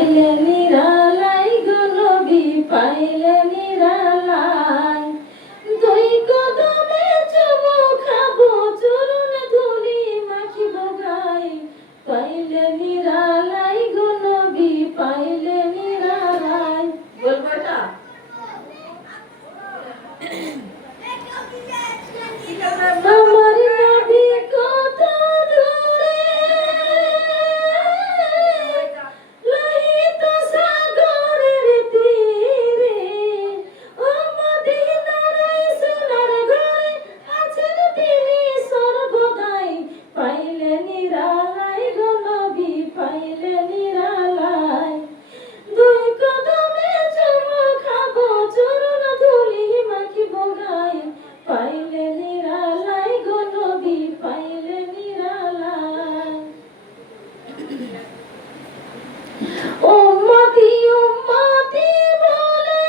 পাইলে নিরালাই গো নবী পাইলে নিরালাই দুই কদমে চুমু খাবো চরণ ধুলি মাখিব গায়ে পাইলে নিরালাই গো নবী পাইলে নিরালাই বলবো এটা আমার নবী কত দূরে লোহিত সাগরের তীরে ও মদিনার সোনার ঘরে আছেন তিনি সর্বদাই পাইলে নিরালাই গো নবী পাইলে নিরালাই দুই কদমে চুমু খাবো চরণ ধুলি মাখিব গায়ে পাইলে নিরালাই গো নবী পাইলে নিরালাই উম্মতি উম্মতি বলে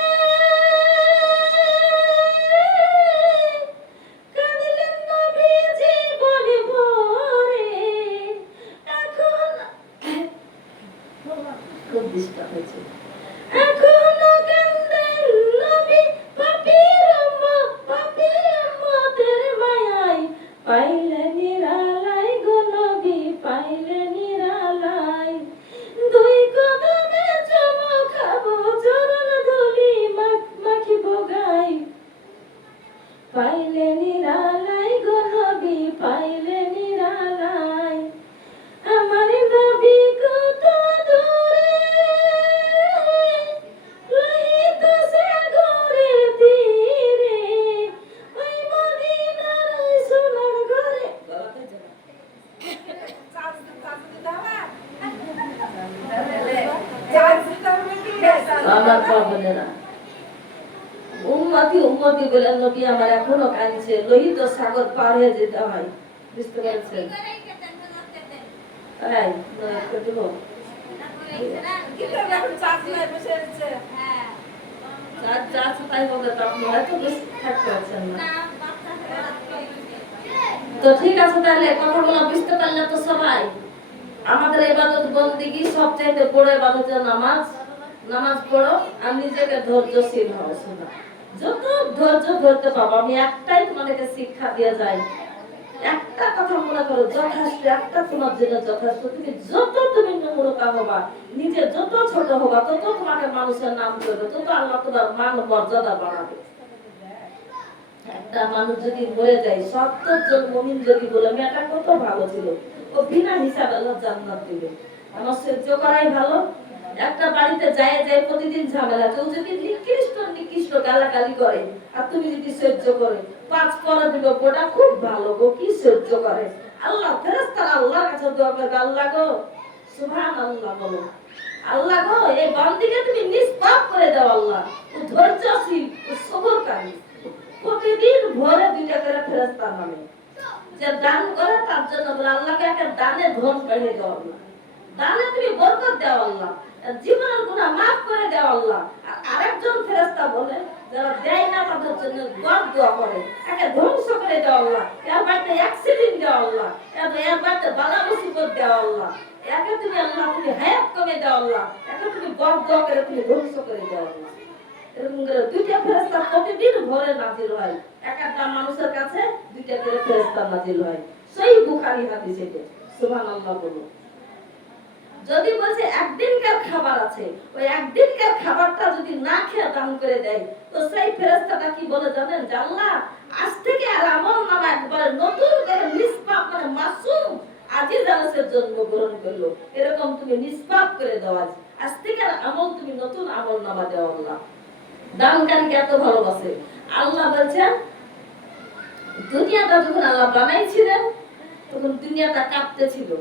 কাঁদিলেন নবী জীবনে ভরে এখন খুব ডিস্টার্ব হয়েছে এখনো কান্দেন নবী পাপীর উম্মতের মায়ায় পাইলে নিরালাই গো নবী পাইলে নিরালাই দুই কদমে চুমু খাবো চরণ ধুলি মাখিব গায়ে পাইলে নিরালাই গো নবী পাইলে নিরালাই আমার নবী কত দূরে লোহিত সাগরের তীরে ওই মদিনার সোনার ঘরে আমার পাবনেরা উম্মতি উম্মতি বলে নবী আমার এখনো কাঁদছে লোহিত সাগর পার হয়ে যেতে হয় বুঝতে পারছেন এই একটু দিব তাই বলতে তো আপনি হয়তো থাকতে পারছেন না তো ঠিক আছে তাহলে কথাগুলো বুঝতে পারলে তো সবাই আমাদের ইবাদত বন্দেগী সবচাইতে বড় ইবাদত নামাজ নামাজ পড়ো আর নিজেকে ধৈর্যশীল হও শোনা যত ধৈর্য ধরতে পাবো আমি একটাই তোমাদেরকে শিক্ষা দিয়ে যাই একটা কথা মনে করো যথেষ্ট একটা তোমার জন্য যথেষ্ট তুমি যত তুমি নম্রতা হবা নিজে যত ছোট হবা তত তোমাকে মানুষের নাম করবে তত আল্লাহ তোমার মান মর্যাদা বাড়াবে একটা মানুষ যদি মরে যায় 70 জন মুমিন যদি বলে মেয়েটা কত ভালো ছিল ও বিনা হিসাবে আল্লাহ জান্নাত দিবে আমার সহ্য করাই ভালো একটা বাড়িতে যায় যায় প্রতিদিন ঝামেলা কেউ যদি নিকৃষ্ট গালাগালি করে আর তুমি যদি সহ্য করে 5 পরে দিব ওটা খুব ভালো গো কি সহ্য করে আল্লাহ ফেরেশতারা আল্লাহর কাছে দোয়া করবে আল্লাহ গো সুবহানাল্লাহ বলো আল্লাহ গো এই বান্দিকে তুমি নিষ্পাপ করে দাও আল্লাহ ও ধৈর্যশীল ও সবরকারী প্রতিদিন ভোরে 2টা করে ফেরেশতা নামে যে দান করে তার জন্য বলে আল্লাহকে একটা দানে ধন বাড়িয়ে দাও আল্লাহ দানে তুমি বরকত দাও আল্লাহ জীবনের গুনাহ maaf করে দাও আল্লাহ আর আরেকজন ফেরেশতা বলে যারা দেয় না তাদের জন্য দোয়া করে একে ধ্বংস করে দাও আল্লাহ এর বাড়িতে অ্যাক্সিডেন্ট দাও আল্লাহ এর বাড়িতে বালা মুসিবত দাও আল্লাহ একে তুমি আল্লাহ তুমি হায়াত কমে দাও আল্লাহ একে তুমি দোয়া করে তুমি ধ্বংস করে দাও আল্লাহ এরকম করে 2টা ফেরেশতা প্রতিদিন ভোরে নাজিল হয় একটা মানুষের কাছে 2টা করে ফেরেশতা নাজিল হয় সহিহ বুখারী হাদিস এটা সুবহানাল্লাহ বলো যদি বলছে একদিনকার খাবার আছে ওই একদিনকার খাবারটা যদি না খেয়ে দান করে দেয় তো সেই ফেরেশতাটা কি বলে জানেন যে আল্লাহ আজ থেকে আর আমলনামা একবারে নতুন করে নিষ্পাপ মানে মাসুম আজিজ আনাসের জন্ম গ্রহণ করলো এরকম তুমি নিষ্পাপ করে দাও আজ থেকে আর আমল তুমি নতুন আমলনামা দাও আল্লাহ দানকারীকে এত ভালোবাসে আল্লাহ বলছেন দুনিয়াটা যখন আল্লাহ বানাইছিলেন তখন দুনিয়াটা কাঁপতেছিল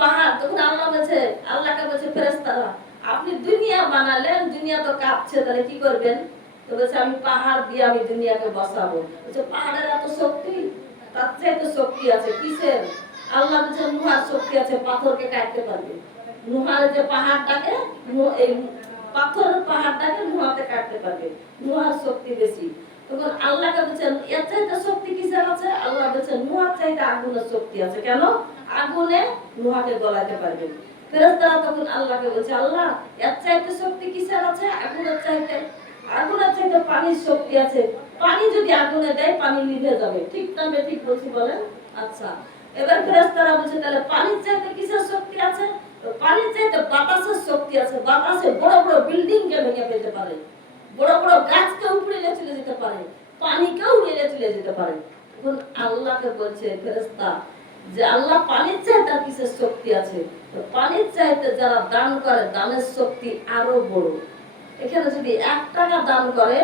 পাহাড় তখন আল্লাহ বলছে আল্লাহকে বলছে ফেরেশতারা আপনি দুনিয়া বানালেন দুনিয়া তো কাঁপছে তাহলে কি করবেন তো বলছে আমি পাহাড় দিয়ে আমি দুনিয়াকে বসাবো বলছে পাহাড়ের এত শক্তি তার চেয়ে তো শক্তি আছে কিসের আল্লাহ বলছে নুহার শক্তি আছে পাথরকে কাটতে পারবে নুহার যে পাহাড়টাকে এই পাথরের পাহাড়টাকে নুহাতে কাটতে পারবে নুহার শক্তি বেশি তখন আল্লাহকে বলছেন এর চাইতে শক্তি কিসের আছে আল্লাহ বলছেন নুহার চাইতে আগুনের শক্তি আছে কেন আগুনে লোহাকে গলাতে পারবে ফেরেশতারা তখন আল্লাহকে বলছে, আল্লাহ এর চাইতে শক্তি কিসের আছে? আগুনের চাইতে। আগুনের চাইতে পানির শক্তি আছে। পানি যদি আগুনে দেয় পানি নিভে যাবে, ঠিক না? ঠিক বলছি বলেন? আচ্ছা, এবার ফেরেশতারা বলছে তাহলে পানির চাইতে কিসের শক্তি আছে? তো পানির চাইতে বাতাসের শক্তি আছে। বাতাসে বড় বড় বিল্ডিং কে ভেঙে ফেলতে পারে, বড় বড় গাছকে উপড়ে নিয়ে চলে যেতে পারে, পানিকে উড়িয়ে চলে যেতে পারে। এখন আল্লাহকে বলছে ফেরেশতা যে আল্লাহ পানির চাইতে আর কিসের শক্তি আছে? তো পানির চাইতে যারা দান করে দানের শক্তি আরো বড়। এখানে যদি 1 টাকা দান করে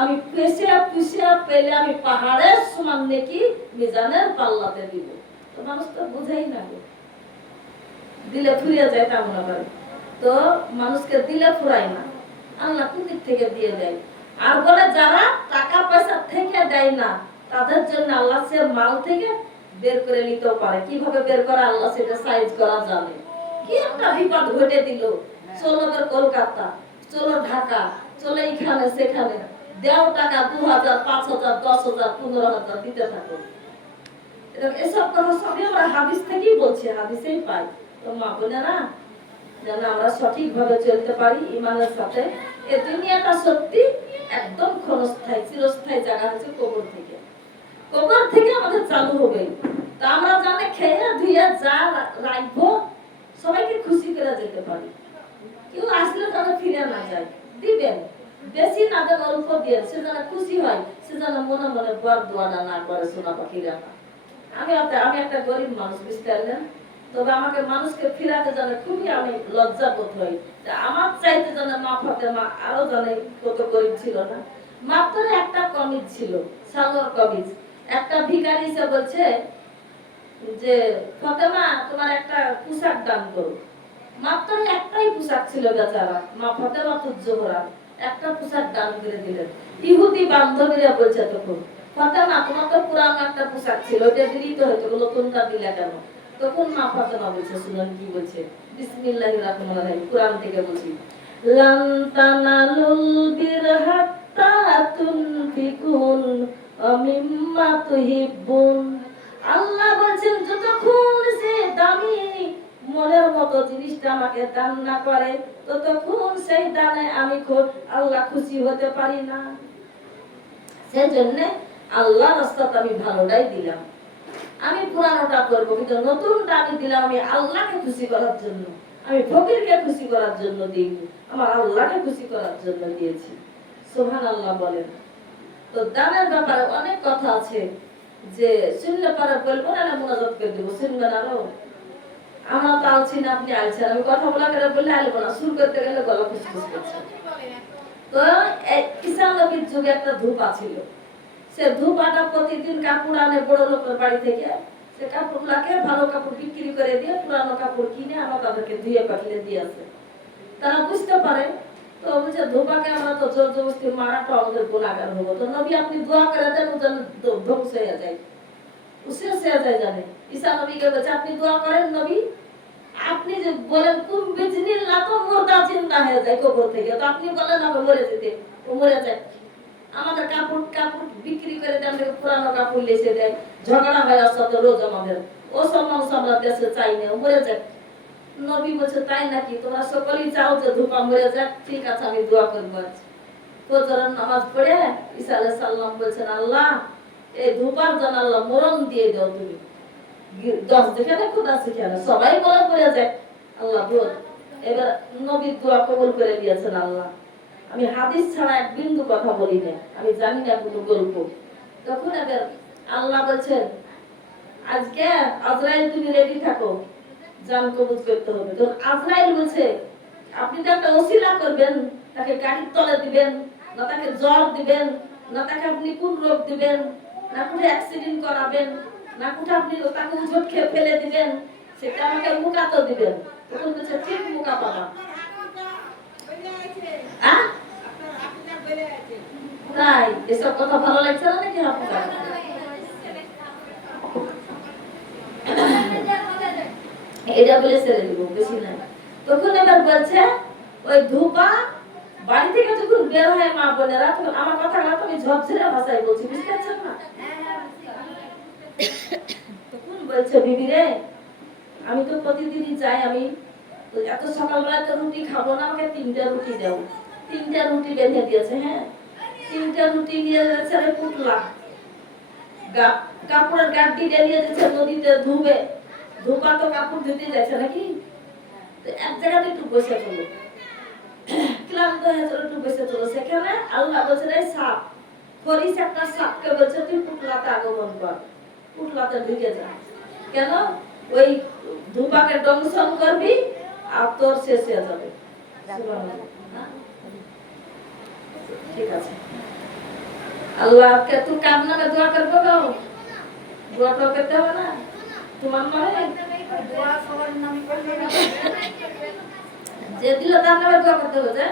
আমি পিছিয়ে পেলে আমি পাহাড়ের সমান নেকি মিজানের পাল্লাতে দিব। তো মানুষ তো বুঝেই না, দিলে ফুরিয়ে যায় তেমন আবার। তো মানুষকে দিলে ফুরায় না, আল্লাহ কোন দিক থেকে দিয়ে দেয়। আর বলে যারা টাকা পয়সা থেকে দেয় না তাদের জন্য আল্লাহ সে মাল থেকে বের করে নিতেও পারে। কিভাবে বের করে আল্লাহ সেটা সাইজ করা জানে। কি একটা বিপদ ঘটে দিল, চলো কলকাতা, চলো ঢাকা, চলো এখানে সেখানে, দেও টাকা 2000, 5000, 10000, 15000 দিতে থাকো। এসব কথা সবই আমরা হাদিস থেকেই বলছি, হাদিসেই পাই। তো মা বলে না যেন আমরা সঠিক ভাবে চলতে পারি ইমানের সাথে। এই দুনিয়াটা সত্যি একদম ক্ষণস্থায়ী, চিরস্থায়ী জায়গা হচ্ছে কবর থেকে। কবর থেকে আমাদের চালু হবে। তো আমরা জানে খেয়ে ধুয়ে যা রাখবো সবাইকে খুশি করে যেতে পারি। কেউ আসলে যেন ফিরে না যায়, দিবেন বেশি না দেন, অল্প দিয়ে সে যেন খুশি হয়, সে যেন মনে মনে বর দোয়াটা না করে সোনা পাখিরা। আমি একটা গরিব মানুষ, বুঝতে পারলেন? তবে আমাকে মানুষকে ফিরাতে জানে খুবই আমি লজ্জা বোধ হই। আমার চাইতে জানে মা ফাতেমা আরো জানে কত গরিব ছিল না। মাত্র একটা কমিজ ছিল, সালোয়ার কমিজ। একটা ভিখারি এসে বলছে যে ফাতেমা তোমার একটা পোশাক দান করো। মাত্র একটাই পোশাক ছিল বেচারা, মা ফাতেমা তুজ্জোহরা একটা পোশাক দান করে দিলেন। ইহুদি বান্ধবীরা বলছে তখন, ফাতেমা তোমার তো পুরানো একটা পোশাক ছিল, ওটা দিলেই তো হতো, নতুনটা দিলে কেন? তখন মা ফাতেমা বলছে, শুনুন কি বলছে, বিসমিল্লাহির রহমানির রহিম, কোরআন থেকে বলছি, লান তানালুল বিররা হাত্তা তুনফিকুন মিম্মা তুহিব্বুন। আল্লাহ বলেন যতক্ষণ সে দামি মনের মতো জিনিসটা আমাকে দান না করে ততক্ষণ সেই দানে আমি আল্লাহ খুশি হতে পারি না। সেজন্য আল্লাহ রাস্তাতে আমি ভালোটাই দিলাম, আমি পুরানোটা করবো, কিন্তু নতুনটা আমি দিলাম আমি আল্লাহকে খুশি করার জন্য, আমি ফকিরকে খুশি করার জন্য দিইনি, আমার আল্লাহকে খুশি করার জন্য দিয়েছি। সুবহানাল্লাহ বলেন। তো দানের ব্যাপারে অনেক কথা আছে, যে শুনলে পারে বলবো না, মুনাজাত করে দেবো, শুনবেন আরো? আমরা তো আলছি না, আপনি আলছেন, আমি কথা বলা করে বললে আলবো না, শুরু করতে গেলে গলা খুশখুশ করছে। তো ঈসা নবীর যুগে একটা ধূপ ছিল, সে ধূপাটা প্রতিদিন কাপড় আনে বড় লোকের বাড়ি থেকে, সে কাপড়গুলাকে ভালো কাপড় বিক্রি করে দিয়ে পুরানো কাপড় কিনে আমরা তাদেরকে ধুয়ে পাঠিয়ে দিয়েছে। তারা বুঝতে পারে, তো বলছে ধূপাকে আমরা তো জোর জবরদস্তি মারাটা আমাদের গুনাহগার হবো, তো নবী আপনি দোয়া করে দেন যেন ধ্বংস হয়ে যায়, উসে হয়ে যায়। জানে ঈসা নবীকে বলছে আপনি দোয়া করেন নবী, আপনি যে বলেন কুম বিজনিল্লাহ তো মুর্দা জিন্দা হয়ে যায় কবর থেকে, তো আপনি বলেন আমি মরে যেতে, ও মরে যায়। আমাদের কাপড় বিক্রি করে দেন, পুরানো কাপড় লেসে দেয়, ঝগড়া হয় ওর সাথে রোজ আমাদের, ও সব মানুষ আমরা দেশে চাই না, মরে যায়। নবী বলছে তাই নাকি, তোমরা সকলেই চাও যে ধূপা মরে যাক, ঠিক আছে আমি দোয়া করবো। ফজরের নামাজ পড়ে ঈসা আলাইহিস সালাম বলছেন আল্লাহ এই ধূপার জন্য আল্লাহ মরণ দিয়ে দাও তুমি, 10 যেখানে খোদা সেখানে সবাই বলে পড়ে যায় আল্লাহ বল। এবার নবীর দোয়া কবুল করে দিয়েছেন আল্লাহ। আমি হাদিস ছাড়া এক বিন্দু কথা বলি না, আমি জানি না কোনো গল্প। তখন এবার আল্লাহ বলছেন আজকে আজরাইল তুমি রেডি থাকো, জান কবজ করতে হবে। তো আজরাইল বলছে আপনি তো একটা ওসিলা করবেন, তাকে গাড়ির তলে দিবেন, না তাকে জ্বর দিবেন, না তাকে আপনি কোন রোগ দিবেন, না কোনো অ্যাক্সিডেন্ট করাবেন, না কোথাও আপনি তাকে উজট খেয়ে ফেলে দিবেন, সেটা আমাকে মুকা তো দিবেন। তখন বলছে ঠিক মুকা পাবা। তাই এসব কথা ভালো লাগছে না নাকি আপনার? এটা বলে ছেড়ে দিব, বেশি না। তখন এবার বলছে ওই ধূপা বাড়ি থেকে যখন বের হয় মা বোনেরা, তখন আমার কথাগুলো তুমি ঝরঝরে ভাষায় বলছি, বুঝতে পারছেন না? তখন বলছে বিবি রে আমি তো প্রতিদিনই যাই, আমি তো এত সকালবেলা তো রুটি খাবো না, আমাকে 3টা রুটি দাও। 3টা রুটি বেঁধে দিয়েছে। হ্যাঁ, 3টা রুটি নিয়ে যাচ্ছে রে পুটলা, কাপড়ের গাড্ডি নিয়ে যাচ্ছে নদীতে ধুবে। ধোপা তো কাপড় ধুতে যাচ্ছে নাকি, তো এক জায়গাতে একটু বসে চলো, ক্লান্ত হয়ে চলো, একটু বসে চলো। সেখানে আল্লাহ বলছেন এই সাপ, হরিস একটা সাপকে বলছে তুই পুটলাতে আগমন কর, পুটলাতে ঢুকে যা। কেন? ওই ধূপাকে দংশন করবি আর তোর শেষ হয়ে যাবে। ঠিক আছে, আল্লাহকে তুই কার নামে দোয়া করবো গো? দোয়া তো করতে হবে না তোমার নামে, যে দিল তার নামে দোয়া করতে হবে।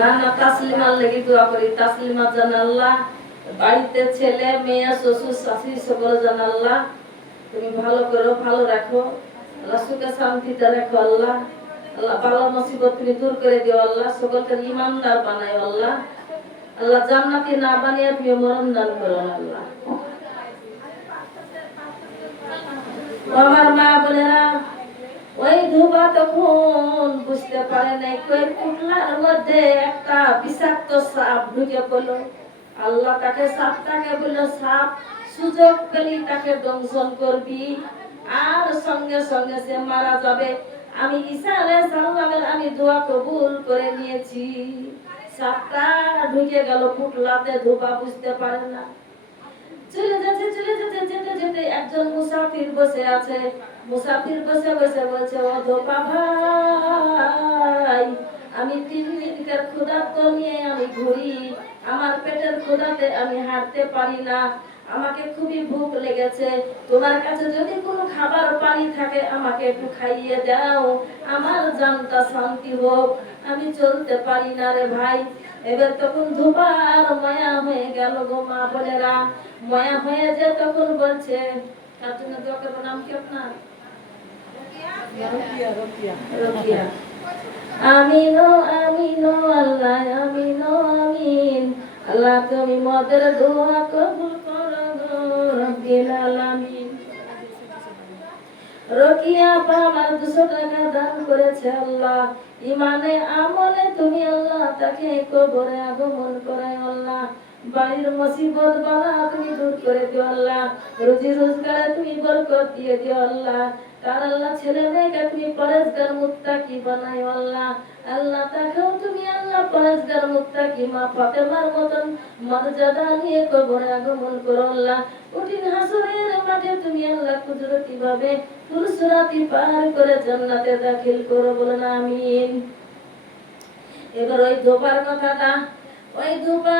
না না, তাসলিমার লাগি দোয়া করি। তাসলিমা জান আল্লাহ, বাড়িতে ছেলে মেয়ে শ্বশুর শাশুড়ি সকল জান আল্লাহ তুমি ভালো করো, ভালো রাখো আল্লাহ, সুখে শান্তিতে রাখো আল্লাহ। আল্লাহ বালা মুসিবত তুমি দূর করে দিও আল্লাহ, সকলকে ঈমানদার বানাও আল্লাহ। আল্লাহ জান্নাতি না বানিয়ে তুমি মরণ দান করো আল্লাহ। আমার মা বোনেরা, ওই ধোবা তখন বুঝতে পারে নাই কই পুটলার মধ্যে একটা বিষাক্ত সাপ ঢুকে পড়লো। আল্লাহ তাকে সাপটাকে বলল সাপ সুযোগ পেলি তাকে দংশন করবি আর সঙ্গে সঙ্গে সে মারা যাবে। আমি ঈসা আলাইহিস সালামের আমি দোয়া কবুল করে নিয়েছি। সাপটা ঢুকে গেল পুটলাতে, ধোবা বুঝতে পারে না। চলে যাচ্ছে যেতে যেতে একজন মুসাফির বসে আছে। মুসাফির বসে বসে বলছে ও ধোপা ভাই, আমি 3 দিনকার ক্ষুধার্ত নিয়ে আমি ঘুরি, আমার পেটের ক্ষুধাতে আমি হাঁটতে পারি না, আমাকে খুবই ভুক লেগেছে, তোমার কাছে যদি কোনো খাবার পানি থাকে আমাকে একটু খাইয়ে দাও, আমার জানটা শান্তি হোক, আমি চলতে পারি না রে ভাই। এবার তখন ধোপার মায়া হয়ে গেল গো মা বোনেরা, মায়া হয়ে যে তখন বলছে কার্টুনের দোকানের নাম কি আপনার? রোকিয়া। আমিনো আমিনো আল্লাহ আমিনো আমিন, আল্লাহ তুমি মদের দোয়া কবুল করো গো রব্বিল আলামিন। রোকিয়া আপা আমার 200 টাকা দান করেছে আল্লাহ, ইমানে আমলে তুমি আল্লাহ তাকে কবরে আগমন করায় আল্লাহ, বাড়ির মুসিবত বালা তুমি দূর করে দিও আল্লাহ, রুজি রোজগারে তুমি বরকত দিয়ে দিও আল্লাহ, তার আল্লাহ ছেলে মেয়েকে তুমি পরেজগার মুত্তাকি বানাইও আল্লাহ। আল্লাহ তাকেও তুমি আল্লাহ পরেজগার মুত্তাকি মা ফাতেমার মতন মর্যাদা নিয়ে কবরে আগমন করো আল্লাহ। কঠিন হাসরের মাঠে তুমি আল্লাহ কুদরতি ভাবে ফুলসুরাতি পার করে জান্নাতে দাখিল করো, বলেন আমিন। এবার ওই ধোপার কথাটা ওই ধোপা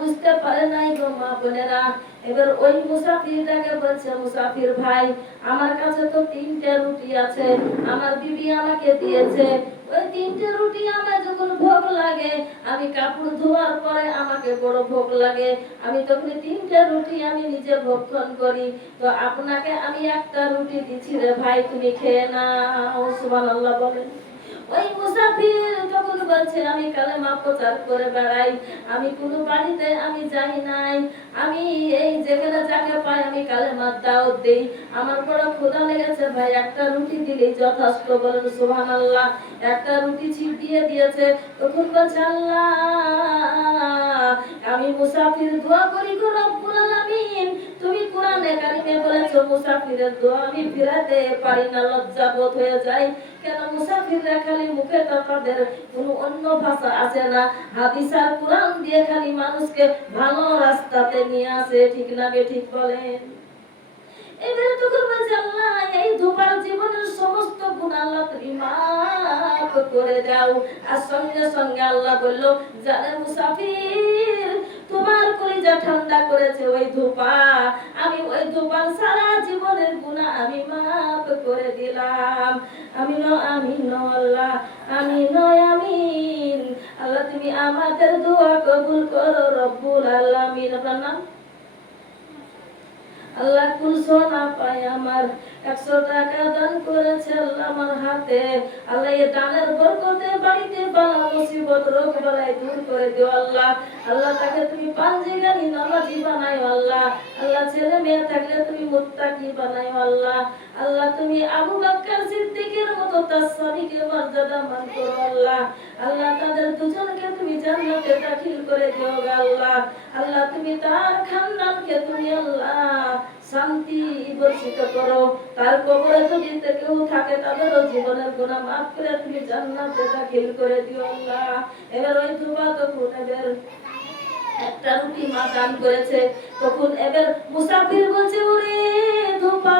বুঝতে পারে নাই গো মা বোনেরা। এবার ওই মুসাফিরটাকে বলছে মুসাফির ভাই, আমার কাছে তো 3টে রুটি আছে, আমার বিবি আমাকে দিয়েছে, ওই 3টে রুটি আমার যখন ভোগ লাগে, আমি কাপড় ধোয়ার পরে আমাকে বড় ভোগ লাগে, আমি তখন 3টে রুটি আমি নিজে ভক্ষণ করি, তো আপনাকে আমি একটা রুটি দিচ্ছি রে ভাই, তুমি খেয়ে নাও। সুবহানাল্লাহ বলেন। ওই মুসাফির তখন বলছে আমি কালেমা প্রচার করে বেড়াই, আমি কোন বাড়িতে আমি যাই নাই, আমি এই যেখানে যাকে পাই আমি কালেমার দাওয়াত দেই, আমার বড় ক্ষুধা লেগেছে ভাই, একটা রুটি দিলেই যথেষ্ট, বলেন সুবহানাল্লাহ। একটা রুটি ছিপ দিয়ে দিয়েছে, তখন বলছে আল্লাহ আমি মুসাফির দোয়া করি গো রব্বুল আলামিন, তুমি কোরআনে কারিমে বলেছো মুসাফিরের দোয়া আমি ফিরাতে পারি না, লজ্জা বোধ হয়ে যায়। কেন মুসাফিররা খালি মুখে তো তাদের কোনো অন্য ভাষা আছে না, হাদিস আর কোরআন দিয়ে খালি মানুষকে ভালো রাস্তাতে নিয়ে আসে, ঠিক না বে ঠিক বলেন? এবারে তখন বলছে আল্লাহ এই ধোপার জীবনের সমস্ত গুনাহ আল্লাহ তুমি মাফ করে দাও। আর সঙ্গে সঙ্গে আল্লাহ বলল যারা মুসাফির তোমার কলিজা ঠান্ডা করেছে ওই ধোপা, আমি ওই ধোপার সারা জীবনের গুনাহ আমি মাফ করে দিলাম। আমিন আমিন আল্লাহ আমিন আমিন। আল্লাহ তুমি আমাদের দোয়া কবুল করো রব্বুল আলামিন। আপনার নাম? আল্লাহ কুল সোনা পায় আমার 100 টাকা দান করেছে আল্লাহ আমার হাতে। আল্লাহ এই দানের বরকতে বাড়িতে বালা মুসিবত রোগ বালাই দূর করে দিও আল্লাহ। আল্লাহ তাকে তুমি পাঞ্জিগানি নামাজি বানাইও আল্লাহ। আল্লাহ ছেলে মেয়ে থাকলে তুমি মুত্তাকি বানাইও আল্লাহ। আল্লাহ তুমি আবু বকর সিদ্দিকের মতো তার স্বামীকে মর্যাদা মান করো আল্লাহ। আল্লাহ তাদের দুজনকে তুমি জান্নাতে দাখিল করে দিও আল্লাহ। আল্লাহ তুমি তার খানদানকে তুমি আল্লাহ শান্তি বর্ষিত করো। তার কবরে যদি কেউ থাকে তাদেরও জীবনের গুনাহ মাফ করে তুমি জান্নাতে দাখিল করে দিও আল্লাহ। এবার ওই দুবা তখন এবার একটা রুটি মা দান করেছে, তখন এবার মুসাফির বলছে ওরে ধোপা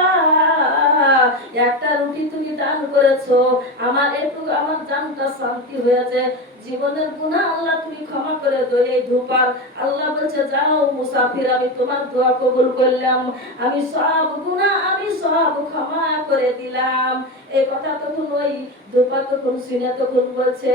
একটা রুটি তুমি দান করেছো, আমার একটু আমার জানটা শান্তি হয়েছে, জীবনের গুনাহ আল্লাহ তুমি ক্ষমা করে দাও। এই ধোপার আল্লাহ বলছে যাও মুসাফির আমি তোমার দোয়া কবুল করলাম, আমি সব গুনাহ আমি সব ক্ষমা করে দিলাম। এই কথা তখন ওই ধোপা তখন শুনে তখন বলছে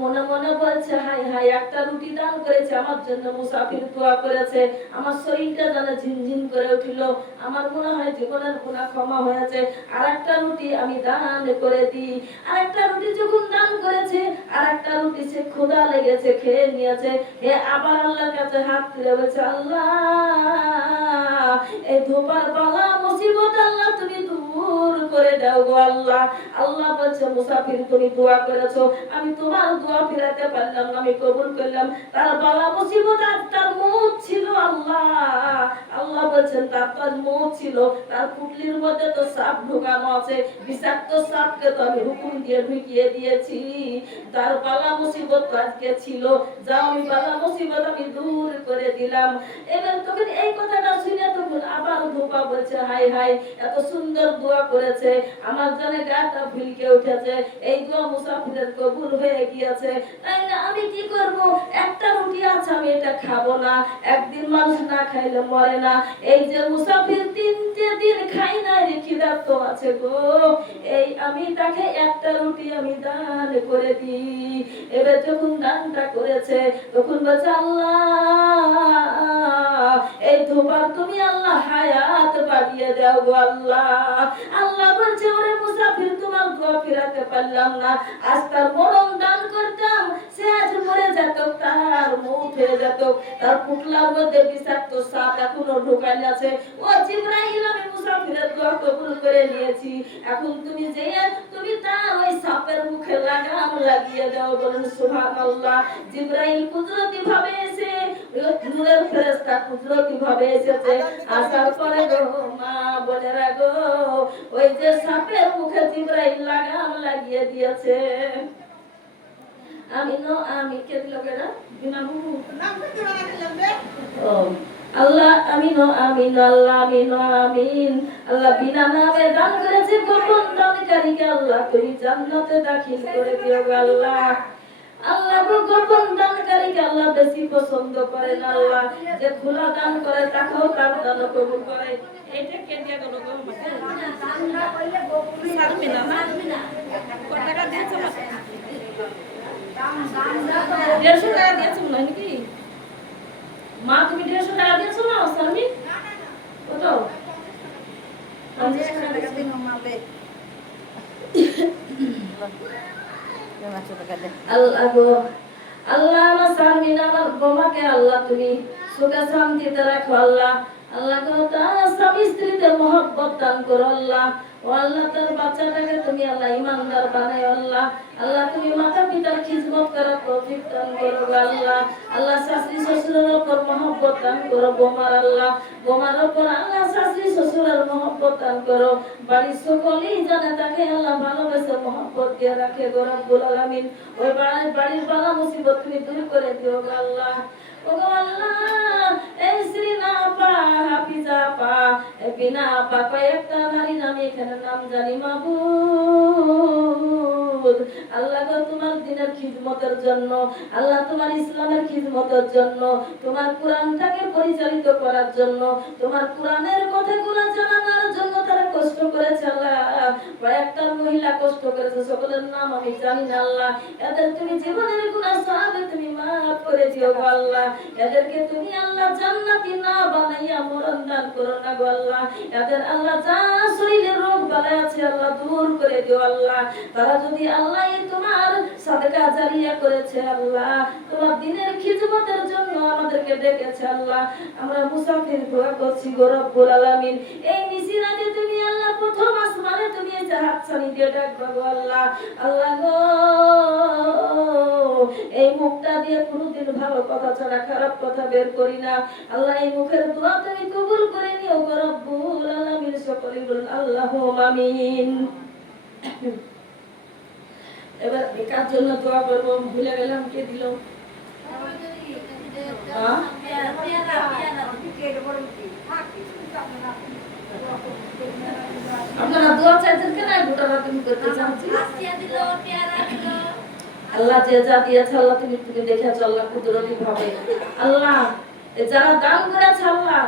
মনে মনে বলছে হাই হাই একটা রুটি দান করেছে আমার জন্য মুসাফির দোয়া করেছে, আমার শরীরটা যেন ঝিনঝিন করে উঠিল, আমার মনে হয় জীবনের গুনাহ ক্ষমা হয়েছে, আর একটা রুটি আমি দান করে দিই। আর একটা রুটি যখন দান করেছে আর একটা রুটি সে ক্ষুধা লেগেছে খেয়ে নিয়েছে, হে আবার আল্লাহর কাছে হাত তুলে বলছে আল্লাহ এই ধোপার বালা মুসিবত আল্লাহ তুমি দূর করে দাও গো আল্লাহ। আল্লাহ বলছে মুসাফির তুমি দোয়া করেছো, আমি তোমার দোয়া ফিরাতে পারলাম না, আমি কবুল করলাম। তার বালা মুসিবত আর তার মউত ছিল আল্লাহ। আল্লাহ বলছেন তার মউত ছিল, তার পুটলির মধ্যে তো সাপ ঢোকানো আছে, বিষাক্ত সাপকে তো আমি হুকুম দিয়ে ঢুকিয়ে দিয়েছি। তার বালা মুসিবত আজকে ছিল, যাও আমি বালা মুসিবত আমি দূর করে দিলাম। এবার তখন এই কথাটা শুনে তখন আবার ধোপা বলছে হাই হাই এত সুন্দর দোয়া করেছে, আমার জন্য গাটা ফুলকে উঠেছে, এই দোয়া মুসাফিরের কবুল হয়ে গিয়েছে, তাই না আমি কি করব, একটা রুটি আছে আমি এটা খাবো না, একদিন মানুষ না খাইলে মরে না, এই যে মুসাফির 3 দিন খাই না খিদার্ত আছে গো, এই আমি তাকে একটা রুটি আমি দান করে দিই। এবার যখন দানটা করেছে তখন বলছে আল্লাহ এই ধোপার তুমি আল্লাহ হায়াত বাড়িয়ে দাও গো আল্লাহ। আল্লাহ বলছে ওরে মুসাফির তোমার দোয়া ফিরাতে পারলাম না, আজ তার মরণ দান করতাম সে আজ মরে যেত, তার মউত হয়ে যেত, তার পুটলার মধ্যে বিষাক্ত সাপ এখনো ঢোকানো আছে। ও জিবরাইল আমি মুসাফিরের দোয়া কবুল করে নিয়েছি, এখন তুমি যে তুমি তার ওই সাপের মুখে লাগাম লাগিয়ে দাও, বলুন সুবহানাল্লাহ। জিবরাইল কুদরতি ভাবে এসে নূরের ফেরেশতা কুদরতি ভাবে এসেছে, আসার পরে গো মা বোনেরা গো ওই যে সাপের মুখে জিবরাইল লাগাম লাগিয়ে দিয়েছে। আমিনো আমি কে দিল কেডা বিনা বুবু নাম করতে বানা দিলাম রে ও আল্লাহ আমিনো আমিন আল্লাহ আমিনো আমিন। আল্লাহ বিনা নামে দান করেছে গোপন দানকারীকে আল্লাহ তুমি জান্নাতে দাখিল করে দিও আল্লাহ। আল্লাহ গোপন দানকারীকে আল্লাহ বেশি পছন্দ করেন আল্লাহ, যে খোলা দান করে তাকেও তার দান কবুল করে। এইটা কে দিয়া গেল গো আমাকে দান কইলে গোপন সারবে না না কত টাকা দিয়েছো আমাকে দাম দাম 150 টাকা দিয়েছো না নাকি মা, তুমি 150 টাকা দিয়েছো না সারমি না না না কত 50 টাকা দিন মাপে আল্লাহ গো আল্লাহ আমার সারমিন আমার বোমাকে আল্লাহ তুমি সুখে শান্তিতে রাখো আল্লাহ। আল্লাহ গো তার স্বামী স্ত্রীতে মহব্বত দান করো আল্লাহ। ও আল্লাহ তার বাচ্চাটাকে তুমি আল্লাহ ইমানদার বানাও আল্লাহ। আল্লাহ তুমি মাতা পিতার খিদমত করার তৌফিক দান করো আল্লাহ। আল্লাহ শাশুড়ি শ্বশুরের উপর মহব্বত দান করো বোমার আল্লাহ, বোমার উপর আল্লাহ শাশুড়ি শ্বশুরের মহব্বত দান করো। বাড়ির সকলেই জানে তাকে আল্লাহ ভালোবেসে মহব্বত দিয়ে রাখে গো রব্বুল আলামিন। ওই বাড়ির বালা মুসিবত তুমি দূর করে দিও গো আল্লাহ। ও গো আল্লাহ এই শ্রীনা আপা হাফিজা আপা বিনা আপা কয়েকটা নারী নামে এখানে নাম জানি মাবুদ। আল্লাহ গো তোমার দিনের খিদমতের জন্য আল্লাহ তোমার ইসলামের খিদমতের জন্য তোমার কোরআনটাকে পরিচালিত করার জন্য তোমার কোরআনের কথাগুলো জানানোর জন্য তারা কষ্ট করেছে আল্লাহ। কয়েকটার মহিলা কষ্ট করেছে সকলের নাম আমি জানি না আল্লাহ, এদের তুমি জীবনের গুনাহ সওয়াবে তুমি মাফ করে দিও গো আল্লাহ, এদেরকে তুমি আল্লাহ জান্নাতি না বানাইয়া মরণ দান করো না গো আল্লাহ, এদের আল্লাহ যা শরীরে রোগ বালাই আছে আল্লাহ দূর করে দিও আল্লাহ, তারা যদি আল্লাহ তোমার সাদকা জারিয়া করেছে আল্লাহ, তোমার দিনের খিদমতের জন্য আমাদেরকে ডেকেছে আল্লাহ, আমরা মুসাফির দোয়া করছি গো রব্বুল আলামিন, এই নিশিরাতে তুমি আল্লাহ প্রথম আসমানে তুমি হাত ছানি দিয়ে ডাকবা গো আল্লাহ, আল্লাহ গো এই মুখটা দিয়ে কোনোদিন ভালো কথা ছাড়া খারাপ কথা বের করি না আল্লাহ, এই মুখের দোয়া তুমি কবুল করে নিও গো রব্বুল আলামিন, সকলে বলুন আল্লাহুম্মা আমিন। এবার কার জন্য দোয়া করব ভুলে গেলাম, কে দিল? আপনারা দোয়া চাইছেন কেন? গোটাটা তুমি করতে চাচ্ছি আল্লাহ যে যা দিয়েছে আল্লাহ তুমি তুমি দেখেছো আল্লাহ কুদরতি ভাবে আল্লাহ, যারা দান করেছে আল্লাহ,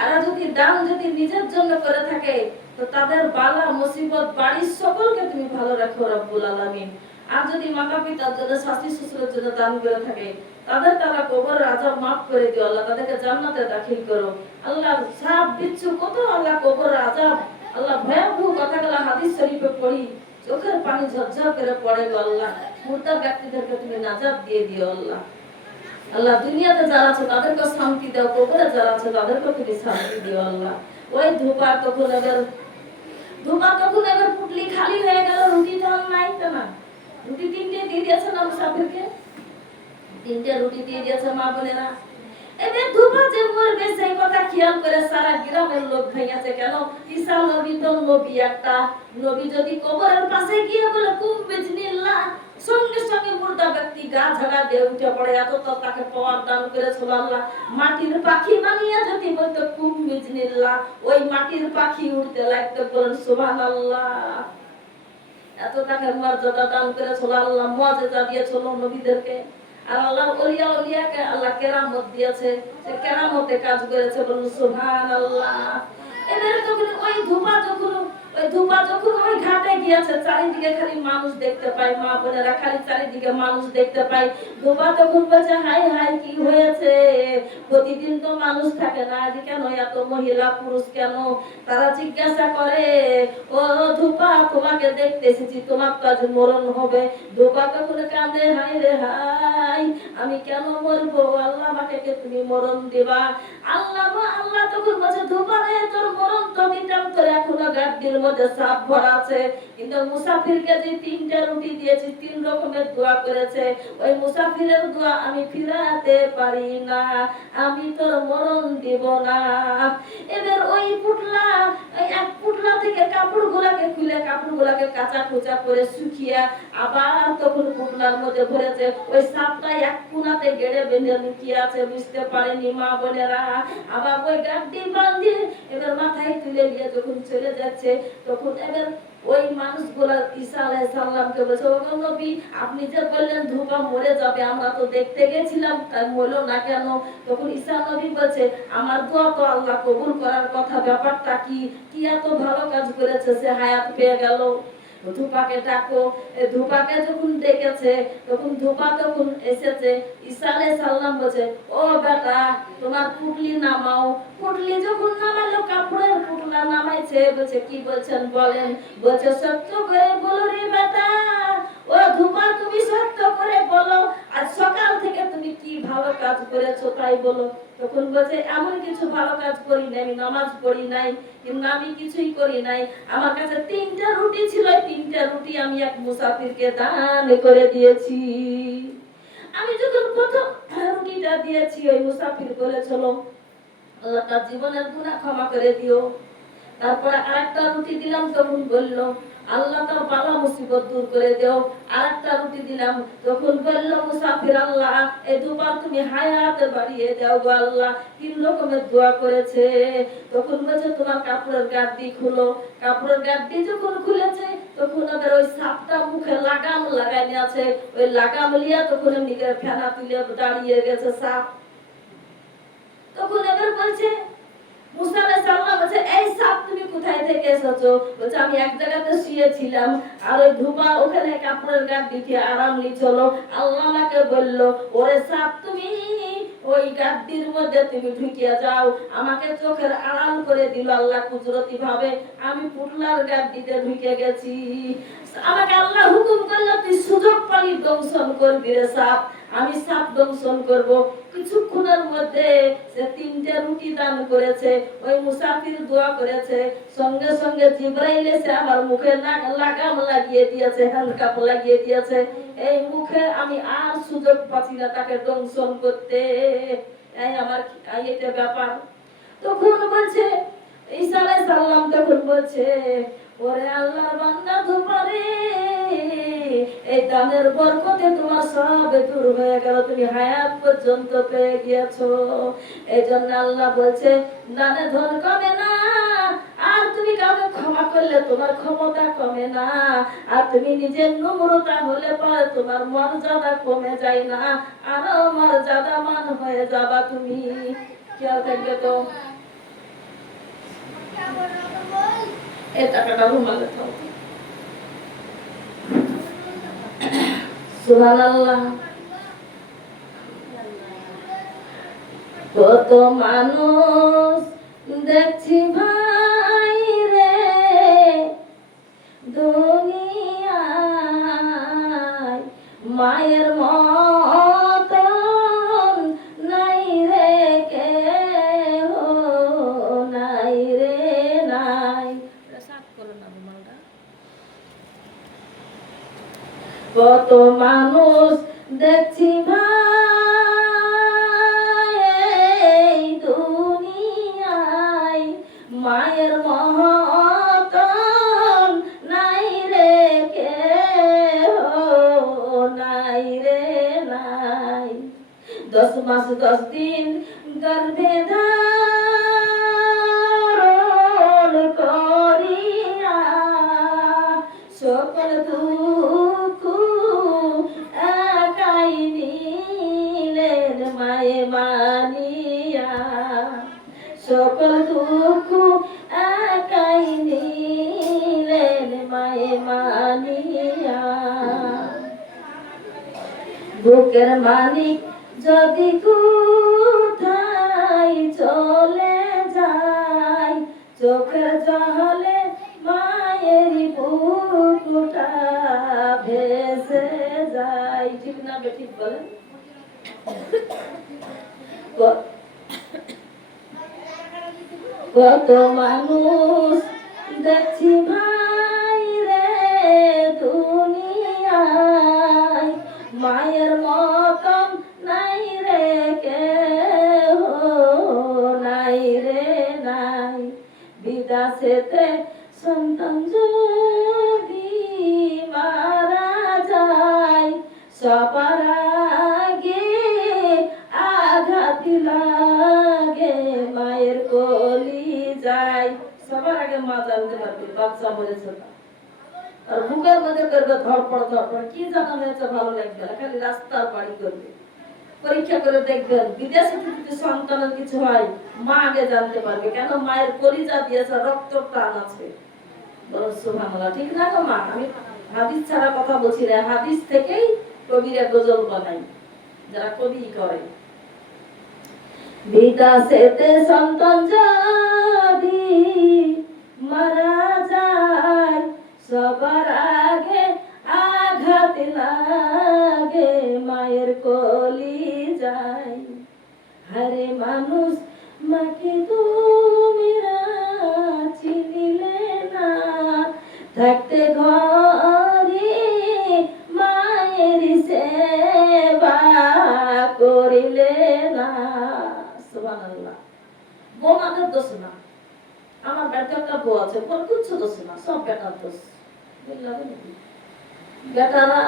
আর যদি দান যদি নিজের জন্য করে থাকে তো তাদের বালা মুসিবত বাড়ির সকলকে তুমি ভালো রাখো রব্বুল আলামিন, আর যদি মাতা পিতার জন্য শাশি শ্বশুরের জন্য দান করে থাকে তাদের তারা কবরের আযাব মাফ করে দিও আল্লাহ, তাদেরকে জান্নাতে দাখিল করো আল্লাহ, সাপ বিচ্ছু কত আল্লাহ কবরের আযাব আল্লাহ ভয়াবহ কথাগুলো হাদিস শরীফে পড়ি চোখের পানি ঝরঝর করে পড়ে গো আল্লাহ, মুর্দা ব্যক্তিদেরকে তুমি নাজাত দিয়ে দিও আল্লাহ, আল্লাহ দুনিয়াতে যারা আছে তাদেরকে শান্তি দাও, কবরে যারা আছে তাদেরকে তুমি শান্তি দিও আল্লাহ। ওই ধোপা তখন এবার পুটলি খালি হয়ে গেল, রুটি তো নাই তো না, রুটি 3টে দিয়ে দিয়েছে না মুসাফিরকে, 3টে রুটি দিয়ে দিয়েছে মা বোনেরা, এবার ধোপা যে মরবে সেই কথা খেয়াল করে সারা গ্রামের লোক ভেঙেছে কেন? ঈসা নবী তো নবী একটা নবী, যদি কবরের পাশে গিয়ে বলে কুম বিজনিল্লাহ, সঙ্গে সঙ্গে মুর্দা ব্যক্তি গা ঝাড়া দিয়ে উঠে পড়ে, এত তো তাকে পাওয়ার দান করেছিল আল্লাহ, মাটির পাখি বানিয়ে যদি বলতো কুম বিজনিল্লাহ, ওই মাটির পাখি উঠতে লাগতো, বলেন সুবহানাল্লাহ, এত তাকে মর্যাদা দান করেছিল আল্লাহ, মুআজিজা দিয়েছিল নবীদেরকে, আর আল্লাহর ওলিয়া ওলিয়াকে আল্লাহ কেরামত দিয়েছে, সে কেরামতে কাজ করেছে, বলুন সুবহানাল্লাহ। এবার তখন ওই ধোপা যখন ওই ঘাটে গিয়েছে চারিদিকে খালি মানুষ দেখতে পায়, মা বোনেরা খালি চারিদিকে মানুষ দেখতে পায়, ধোপা তখন বলছে হাই হাই কি হয়েছে, প্রতিদিন তো মানুষ থাকে না, আজ কেন এত মহিলা পুরুষ কেন? তারা জিজ্ঞাসা করে ও ধোপা তোমাকে দেখতে এসেছি, তোমার তো আজ মরণ হবে। ধোপা তখন কাঁদে হাই রে হাই, আমি কেন মরবো আল্লাহ, আমাকে তুমি মরণ দিবা আল্লাহ। আল্লাহ তখন বলছে ধোপা রে তোর মরণ তো দিতাম, তোর এখনো গাড্ডির মধ্যে সাপ ভরা আছে, কিন্তু মুসাফিরকে যে 3টে রুটি দিয়েছি 3 রকমের দোয়া করেছে, ওই মুসাফিরের দোয়া আমি ফিরাতে পারি না, আমি তোর মরণ দিব না। এবার ওই পুটলা এক পুটলা থেকে কাপড়গুলোকে খুলে কাপড়গুলোকে কাঁচা কুচা করে শুকিয়ে আবার তখন পুটলার মধ্যে ভরেছে, ওই সাপটা এক কোণাতে গেড়ে বেঁধে লুকিয়ে আছে, বুঝতে পারেনি মা বোনেরা, আবার ওই গাড্ডি বাঁধে এবার মাথায় তুলে নিয়ে যখন চলে যাচ্ছে তখন এবার ওই মানুষগুলা ঈসা আলাইহিস সালামকে বলছে ও নবী আপনি যে বললেন ধোপা মরে যাবে, আমরা তো দেখতে গেছিলাম, তাই মরলো না কেন? তখন ঈসা নবী বলছে আমার দোয়া তো আল্লাহ কবুল করার কথা, ব্যাপারটা কি এত ভালো কাজ করেছে সে হায়াত পেয়ে গেল। ধোপাকে ডাকো, ধোপাকে যখন ডেকেছে তখন ধোপা তখন এসেছে, ঈসা আলাইহিস সালাম বলছে ও বেটা তোমার পুটলি নামাও। পুটলি যখন নামালো কাপড়ের পুটলা নামাইছে, বলছে কি বলছেন বলেন? বলছে সত্য করে বলো রে বেটা, ও ধোপা তুমি সত্য করে বলো, আজ সকাল থেকে তুমি কি ভালো কাজ করেছো তাই বলো। তখন বলছে এমন কিছু ভালো কাজ করি নাই, আমি নামাজ পড়ি নাই, কিন্তু আমি কিছুই করি নাই, আমার কাছে 3টা রুটি ছিল, 3টা রুটি আমি এক মুসাফিরকে দান করে দিয়েছি। আমি যখন প্রথম রুটিটা দিয়েছি ওই মুসাফির বলেছিল আল্লাহ তার জীবনের গুনাহ ক্ষমা করে দিও। তারপরে আরেকটা রুটি দিলাম, তখন বলল আল্লাহ তার বালা মুসিবত দূর করে দাও। আরেকটা রুটি দিলাম, তখন বলল মুসাফির আল্লাহ এই দুবার তুমি হায়াত বাড়িয়ে দাও গো আল্লাহ। 3 রকমের দোয়া করেছে। তখন বলছে তোমার কাপড়ের গাড্ডি খুলো। কাপড়ের গাড্ডি যখন খুলেছে তখন আবার ওই সাপটা মুখে লাগাম লাগাইনি আছে, ওই লাগাম লিয়া তখন নিজের ফেনা তুলে দাঁড়িয়ে গেছে সাপ। তখন এবার বলছে মুসা আলাইহিস সালাম বলছে, এই সাপ তুমি কোথায় থেকে এসেছো? বলছে, আমি এক জায়গাতে শুয়েছিলাম আর ওই ধোঁয়া ওখানে কাপড়ের গায়ে দিকে আরাম নিচ্ছিল। আল্লাহ আমাকে বলল, ওরে সাপ তুমি ওই গাদ্দির মধ্যে তুমি ঢুকিয়ে যাও। আমাকে চোখের আড়াল করে দিল আল্লাহ কুদরতি ভাবে, আমি পুটলার গাদ্দিতে ঢুকে গেছি। আমাকে আল্লাহ হুকুম করলো, তুই সুযোগ পালি দংশন করবি রে সাপ। আমি সাপ দংশন করব। কিছুক্ষণের মধ্যে সে 3টে রুটি দান করেছে, ওই মুসাফির দোয়া করেছে, সঙ্গে সঙ্গে জিবরাইল এসে আমার মুখে লাগাম লাগিয়ে দিয়েছে, হ্যান্ডকাপ লাগিয়ে দিয়েছে। এই মুখে আমি আর সুযোগ পাচ্ছি না তাকে দংশন করতে। এই আমার এটা ব্যাপার। তখন বলছে ঈসা আলাইহিস সালাম, তখন বলছে, ওরে আল্লাহর বান্দা দুপারে, এই দানের বরকতে তোমার সব দূর হয়ে গেল, তুমি হায়াত পর্যন্ত পেয়ে গিয়েছো। এই জন্য আল্লাহ বলছে, দানে ধন কমে না, আর তুমি কাউকে ক্ষমা করলে তোমার ক্ষমতা কমে না, আর তুমি নিজের নম্রতা হলে পরে তোমার মর্যাদা কমে যায় না, আরো মর্যাদামান হয়ে যাবা তুমি। খেয়াল থাকবে তো। এই টাকাটা রুমালে থাও। সুবহানাল্লাহ। কত মানুষ দেখছি ভাই রে দুনিয়ায়, মায়ের মতন নাই রে কেহ, নাই রে নাই। কত মানুষ দেখছি ভাই এই দুনিয়ায়, মায়ের মতন নাই রে কেহ, নাই রে নাই। 10 মাস 10 দিন গর্ভে ধারণ করিয়া সকল দুঃখ একাই নিলেন মায়ে মানিয়া, সকল দুঃখ একাই নিলেন মায়ে মানিয়া। বুকের মালিক যদি কোথায় চলে যায়, চোখের জলে মায়ের বুকটা ভেসে যায়। ঠিক না ঠিক বলেন? কত মানুষ দেখছি ভাই রে দুনিয়ায়, মায়ের মতন নাই রে কেহ, নাই রে নাই। বিদেশেতে সন্তান যদি মারা যায়, সবার আগে আঘাত লাগে মায়ের কলি যায়। সবার আগে মা জানতে পারবে বাচ্চা মরেছে না, আর বুকের মধ্যে করবে ধরপড় ধরপড়, কি জানা হয়েছে ভালো লাগবে না, খালি রাস্তার বাড়ি করবে। পরীক্ষা করে দেখবেন বিদেশে যদি সন্তানের কিছু হয়, মা আগে জানতে পারবে, কেন মায়ের কলিজা দিয়েছে, রক্ত টান আছে। বলুন সুবহানাল্লাহ। ঠিক না গো মা? আমি হাদিস ছাড়া কথা বলছি না, হাদিস থেকেই কবিরা গজল বানাই, যারা কবি করে। বিদেশেতে সন্তান যদি মারা যায়, সবার আগে আঘাত লাগে মায়ের কলি যায়। হরে মানুষ মাকে তুমি চিনিলে না, থাকতে ঘরে মায়ের সেবা করিলে না। সুবহানাল্লাহ। বউ আমাদের দোষ না, আমার বেটা একটা বউ আছে, ওর কিচ্ছু দোষ না, সব বেটার দোষ। বেটারা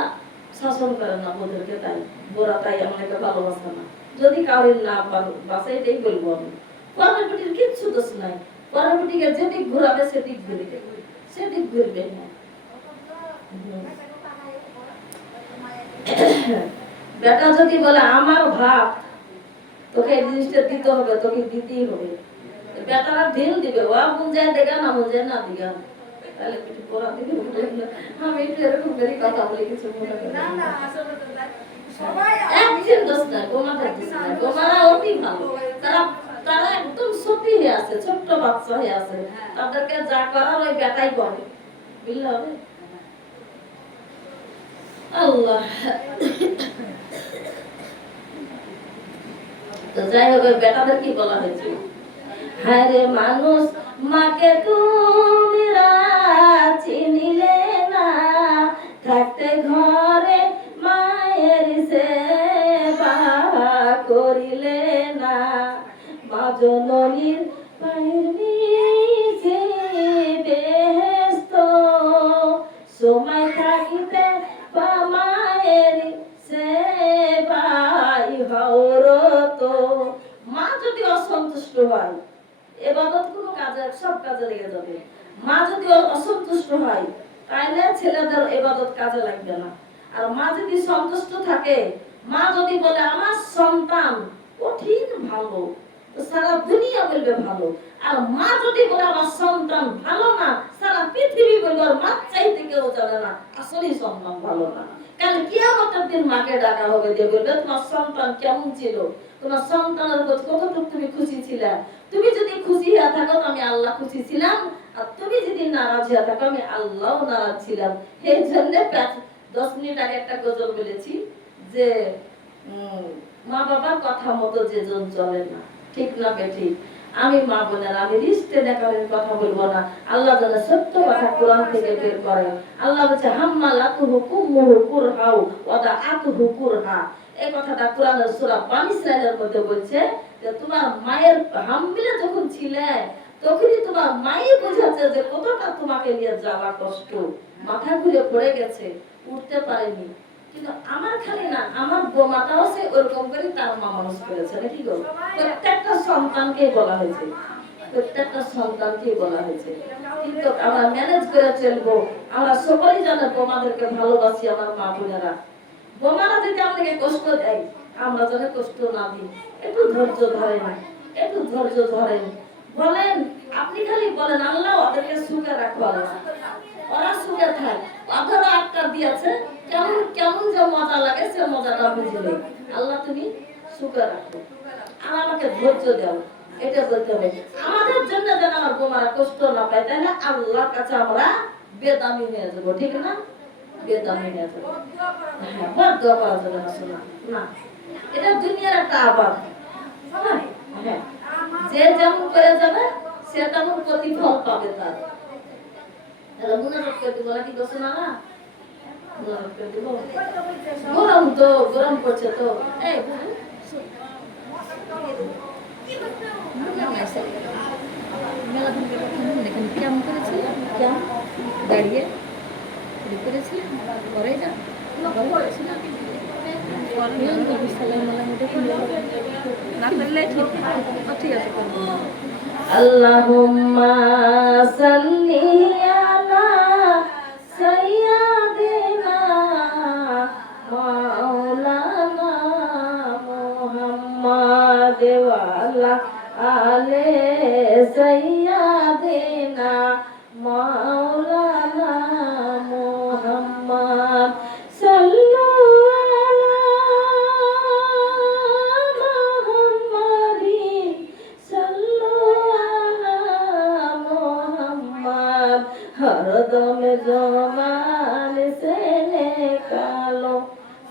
শাসন করে না বউদেরকে, তাই বোরা তাই আমাকে ভালোবাসে না। যদি কাউরির না বাসে, এটাই বলবো আমি। পরের বেটির কিচ্ছু দোষ নাই, পরের বেটিকে যেদিক ঘুরাবে সেদিক ঘুরবে, সেদিক ঘুরবে না। বেটা যদি বলে আমার ভাত, তোকে এই জিনিসটা দিতে হবে, তোকে দিতেই হবে, বেটারা ঢিল দিবে, ও মুঞ্জায় দেখা না মুঞ্জায় না দিগা তাহলে কিছু পড়া দিবে। আমি একটু এরকম করে কথা বলি কিছু মনে করি না, না আসলে তো সবাই একদিন দোষ না, গোমাদের দোষ না, গোমারা অতি ভালো, তারা তারা একদম সতী হয়ে আছে, ছোট্ট বাচ্চা হয়ে আছে, তাদেরকে যা করার ওই বেটাই করে, বুঝলে হবে। আল্লাহ তো যাই হোক, বেটাদের কি বলা হয়েছে, হায় রে মানুষ মাকে তুমি চিনিলে না, থাকতে ঘরে মায়ের সেবা করিলে না, মা জননীর পায়ের নিচে বেহেশত, সময় থাকিতে মায়ের সেবাই হরত। মা যদি অসন্তুষ্ট হয়, এবাদত কোনো কাজে সব কাজে লেগে যাবে। মা যদি অসন্তুষ্ট হয় তাহলে ছেলেদের এবাদত কাজে লাগবে না। আর মা যদি সন্তুষ্ট থাকে, মা যদি বলে আমার সন্তান কঠিন ভালো, সারা দুনিয়া বলবে ভালো। আর মা যদি বলে আমার সন্তান ভালো না, সারা পৃথিবী বলবে আর মা চাইতে কেউ জানে না আসলেই সন্তান ভালো না। কাল কিয়ামতের দিন মাকে ডাকা হবে, যে বলবে তোমার সন্তান কেমন ছিল, তোমার সন্তানের কতটুকু তুমি খুশি ছিলে, তুমি যদি খুশি হয়ে থাকো আমি আল্লাহ খুশি ছিলাম, আর তুমি যদি নারাজ হয়ে থাকো আমি আল্লাহও নারাজ ছিলাম। এই জন্য 10 মিনিট আগে একটা গজল বলেছি যে মা বাবার কথা মতো যেজন চলে না, ঠিক না বেঠিক। আমি মা বোনের আমি রিস্তে দেখারের কথা বলবো না, আল্লাহ যেন সত্য কথা কোরআন থেকে বের করে। আল্লাহ বলছে হাম্মালাতুহু কুমুহু কুরহাউ ওয়া দাআতুহু কুরহা, এই কথাটা কোরআনের সূরা বানী ইসরাঈলের মধ্যে বলছে যে তোমার মায়ের হামবিলে যখন ছিলে তখনই তোমার মাই বুঝাচ্ছে যে কতটা তোমাকে নিয়ে যাওয়া কষ্ট, মাথা ঘুরে পড়ে গেছে, উঠতে পারেনি। কিন্তু আমার খালি না, আমার বোমাটাও সে ওরকম করে তার মা মানুষ করেছে, নাকি গো? প্রত্যেকটা সন্তানকে বলা হয়েছে, প্রত্যেকটা সন্তানকে বলা হয়েছে। কিন্তু আমরা ম্যানেজ করে চলবো। আমরা সকলেই জানে বোমাদেরকে ভালোবাসি, আমার মা বোনেরা। বোমারা যদি আমাদেরকে কষ্ট দেয় আমরা যেন কষ্ট না দিই, একটু ধৈর্য ধরেন, একটু ধৈর্য ধরেন। বলেন, আপনি খালি বলেন আল্লাহ ওদেরকে সুখে রাখো, ওরা সুখে থাক, ওদেরও আটকা দিয়েছে, কেমন কেমন যে মজা লাগে সে মজাটা বুঝলে, আল্লাহ তুমি সুখে রাখো আর আমাকে ধৈর্য দাও, এটা বলতে হবে। আমাদের জন্য যেন আমার বোমারা কষ্ট না পায়, তাহলে আল্লাহর কাছে আমরা বেদামি হয়ে যাবো, ঠিক না? বেদামি হয়ে যাবো। হ্যাঁ, বড় দোয়া করা যাবে না, শোনা না, এটা দুনিয়ার একটা আবাদ। হ্যাঁ, যে যেমন করে যাবে সে তেমন প্রতিফল পাবে তার। মুনাফিক করে দিব নাকি দোষ না, না মুনাফিক করে দিব। গরম তো, গরম পড়ছে তো। এই মেলা দিন দেখেন কেমন করেছিল, কেমন দাঁড়িয়ে করেছিল করে না আল্লাহুম্মা সাল্লি আলা সাইয়্যিদিনা মাওলানা মুহাম্মাদ ওয়া আলা আলি সাইয়্যিদিনা মাওলানা মুহাম্মাদ সাল্লু আলা মুহাম্মাদিন সাল্লু আলা মুহাম্মাদ হরদম জমান সে নিকালো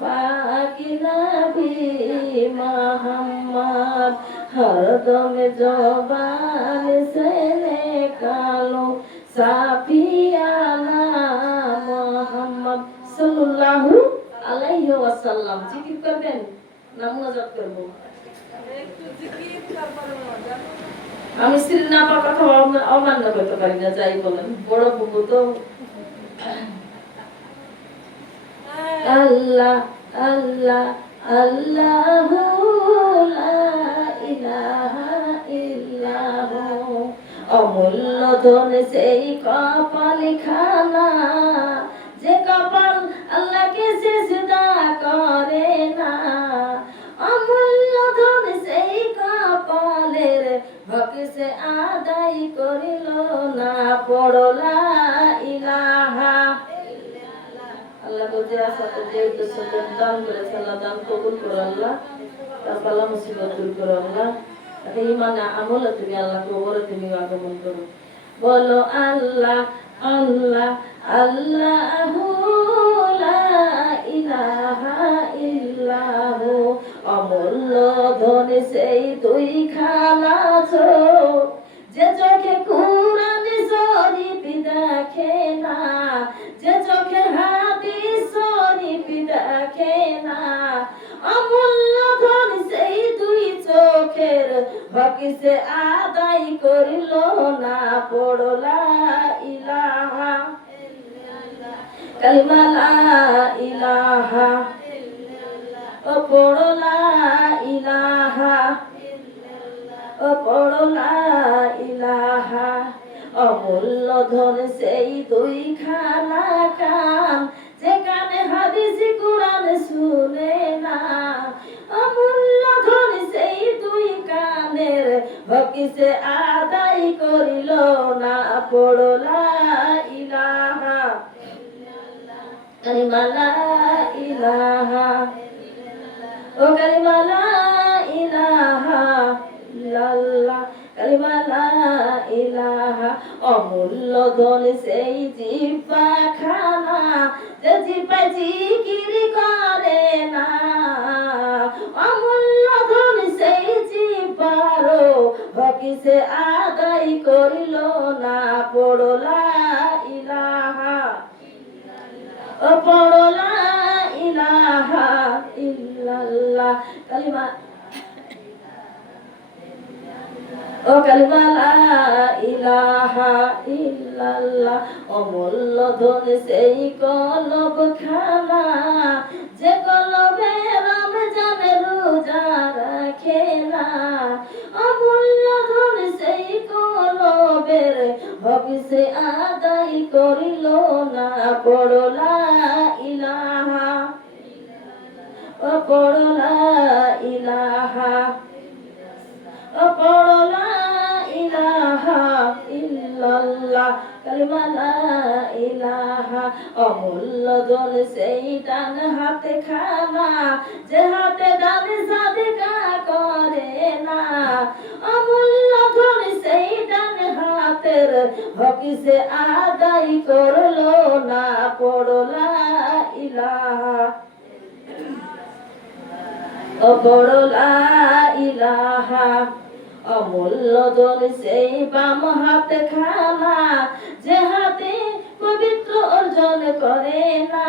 পাকি নবী মুহাম্মদ হরদম জবান সে নিকালো সাফিয়ানা মুহাম্মদ সাল্লাল্লাহু আলাইহি ওয়াসাল্লাম। জিকির করবেন না মুনাজাত করব? একটু জিকির করবেন। আমি স্ত্রীর নাপাক কথা অমান্য করতে পারি না, যাই বলেন, বড় বুবু তো। আল্লাহ আল্লাহ আল্লাহু লা ইলাহা ইল্লাহু, অমূল্য ধন সেই কপাল খানা, যে কপাল আল্লাহকে সিজদা করে না, অমূল্য ধন সেই কপালের হক সে যে আসাতে যে উদ্দেশ্য দান করেছে আল্লাহ দান কবুল করো আল্লাহ, তার বালা মুসিবত দূর করো আল্লাহ, তাকে ইমানে আমলে তুমি আল্লাহ কবরে তুমি আগমন করো। বলো আল্লাহ আল্লাহ আল্লাহু লা ইলাহা ইল্লাহু। অমূল্য ধন সেই দুই খানা চোখ, যে চোখে কুরআন শরীফ দেখে না, যে চোখে হাদিস শরীফ দেখে না। অমূল্য ধন সেই দুই চোখের হক সে আদায় করিল না, পড়ো লা ইলাহা কালিমা লা ইলাহা, ও পড়ো লা ইলাহা, ও পড়ো লা ইলাহা। অমূল্য ধন সেই দুই খানা কান, যে কানে হাদিস কুরআন শুনে না। অমূল্য ধন সেই দুই কানের হক সে আদায় করিল না, পড়ো লা ইলাহা কালিমা লা ইলাহা, ও কালিমা লা ইলাহা ইল্লাল্লাহ, কালিমা লা ইলাহা। অমূল্য ধন সেই জিহ্বা খানা, যে জিহ্বায় জিকির করে না। অমূল্য ধন সেই জিহ্বার হক সে আদায় করিল না, পড়ো লা ইলাহা, ও পড়ো লা ইলাহা ইল্লাল্লাহ, কালিমা ও কালিমা লা ইলাহা ইল্লাল্লাহ। অমূল্য ধন সেই কলব খানা, যে কলবে রমজান রোজা রাখে না। অমূল্য ধন সেই কলবের হক সে আদায় করিল না, পড়ো লা ইলাহা, ও পড়ো লা ইলাহা, ও পড়ো লা ইলাহা ইল্লাল্লাহ, কালিমা লা ইলাহা। অমূল্য ধন সেই ডান হাতে খানা, যে হাতে দান সাদকা করে না। অমূল্য ধন সেই ডান হাতের হক সে আদায় করলো না, পড়ো লা ইলাহা, ও পড়ো লা ইলাহা। অমূল্য ধন সেই বাম হাতে খানা, যে হাতে পবিত্র অর্জন করে না।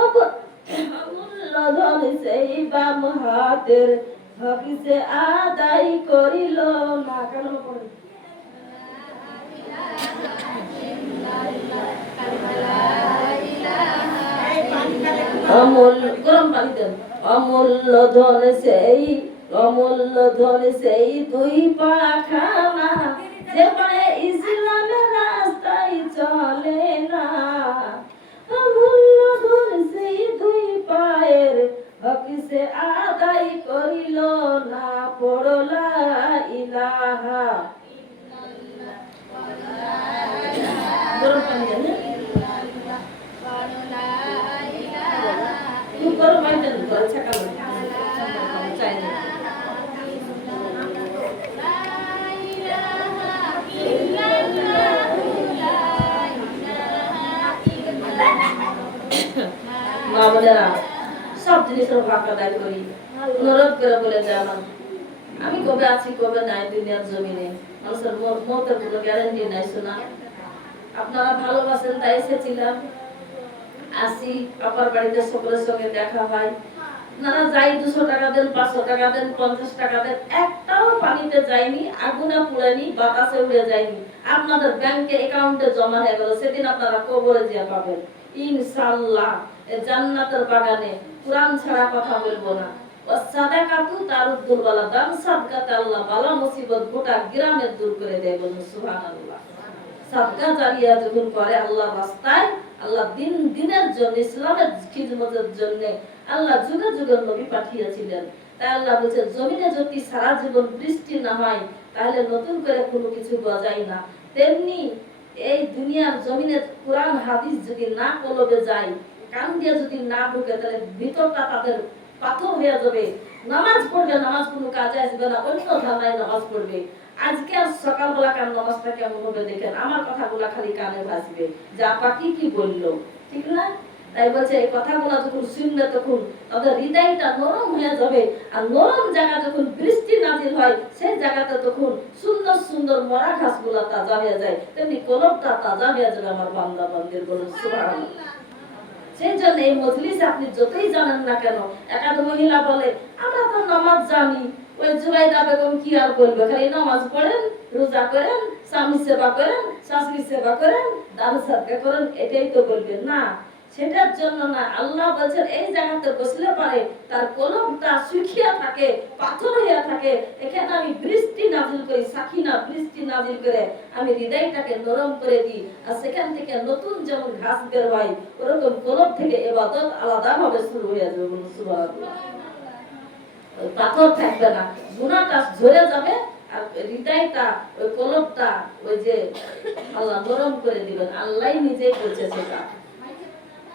অমূল্য ধন সেই বাম হাতের হক সে আদায় করিল না। কারণ পড়ে অমূল্য গরম পানি দেন। অমূল্য ধন সেই, অমূল্য ধন সেই দুই পাখানা, যে পায়ে ইসলামের রাস্তায় চলে না। অমূল্য ধন সেই দুই পায়ের হক সে আদায় করিল না, পড়ো লা ইলাহা, গরম পানি দেন। গরম পানি দেন, ছাকা চাই না। বাবারা সব জিনিসের ভাগ আদায় করি, অনুরোধ করে বলে যে আমি কবে আছি কবে নাই দুনিয়ার জমিনে, মানুষের মতের কোনো গ্যারান্টি নাই। শোনা আপনারা ভালোবাসেন তাই এসেছিলাম, আসি আপার বাড়িতে সকলের সঙ্গে দেখা হয়। আপনারা যাই 200 টাকা দেন, 500 টাকা দেন, 50 টাকা দেন, একটাও পানিতে যায়নি, আগুনে পুড়েনি, বাতাসে উড়ে যায়নি, আপনাদের ব্যাংকে অ্যাকাউন্টে জমা হয়ে গেল। সেদিন আপনারা কবরে জিয়া পাবেন ইনশাআল্লাহ। জান্নাতের বাগানে কুরআন ছাড়া কথা বলবো না। সাদাকাতু তারুদ্দুল বালা, দান সাদকাতে আল্লাহ বালা মুসিবত গোটা গ্রামের দূর করে দেয়। বলুন সুবহানাল্লাহ। সাদকা জারিয়া যখন করে আল্লাহর রাস্তায়, আল্লাহ দিনের জন্য, ইসলামের খিদমতের জন্য আল্লাহ যুগে যুগে নবী পাঠিয়েছিলেন। তাই আল্লাহ বলেছে জমিনে যদি সারা জীবন বৃষ্টি না হয় তাহলে নতুন করে কোনো কিছু গজায় না। তেমনি এই দুনিয়ার জমিনে কোরআন হাদিস যদি না কলবে যায় কান দিয়ে যদি না ঢুকে তাহলে ভিতরটা তাদের পাথর হয়ে যাবে। নামাজ পড়বে, নামাজ কোনো কাজে আসবে না, অন্য ধারণায় নামাজ পড়বে। আজকে সকালবেলা কার নামাজটা কেমন হবে দেখেন, আমার কথাগুলা খালি কানে ভাসবে যে আপা কি বললো, ঠিক না? তাই বলছে এই কথাগুলো যখন শুনবে তখন তাদের হৃদয়টা নরম হয়ে যাবে। আর নরম জায়গা যখন বৃষ্টি নাজিল হয় সেই জায়গাতে তখন সুন্দর সুন্দর মরা ঘাসগুলা তাজা হয়ে যায়, তেমনি কলবটা তাজা হয়ে যাবে আমার বান্দা বান্দির। বলুন সুবহানাল্লাহ। সেই জন্য এই মজলিসে আপনি যতই জানেন না কেন, একাধ মহিলা বলে আমরা তো নামাজ জানি, ওই জুবাইদা বেগম কি আর বলবে, খালি নামাজ পড়েন, রোজা করেন, স্বামী সেবা করেন, শাশুড়ি সেবা করেন, দান সদকা করেন, এটাই তো বলবেন না। সেটার জন্য না, আল্লাহ বলছেন এই জায়গাতে বসলে পারে তার কলমটা শুকিয়ে থাকে, পাথর হয়ে থাকে, এখানে আমি বৃষ্টি নাজিল করি, সাকিনা বৃষ্টি নাজিল করে আমি হৃদয়টাকে নরম করে দিই। আর সেখান থেকে নতুন যেমন ঘাস বের হয় ওরকম কলম থেকে ইবাদত আলাদাভাবে শুরু হয়ে যাবে। বলুন সুবহানাল্লাহ। পাথর থাকবে না, গুনাহটা ঝরে যাবে, আর হৃদয়টা ওই কলমটা ওই যে আল্লাহ নরম করে দিবেন। আল্লাহ নিজেই বলছে সেটা।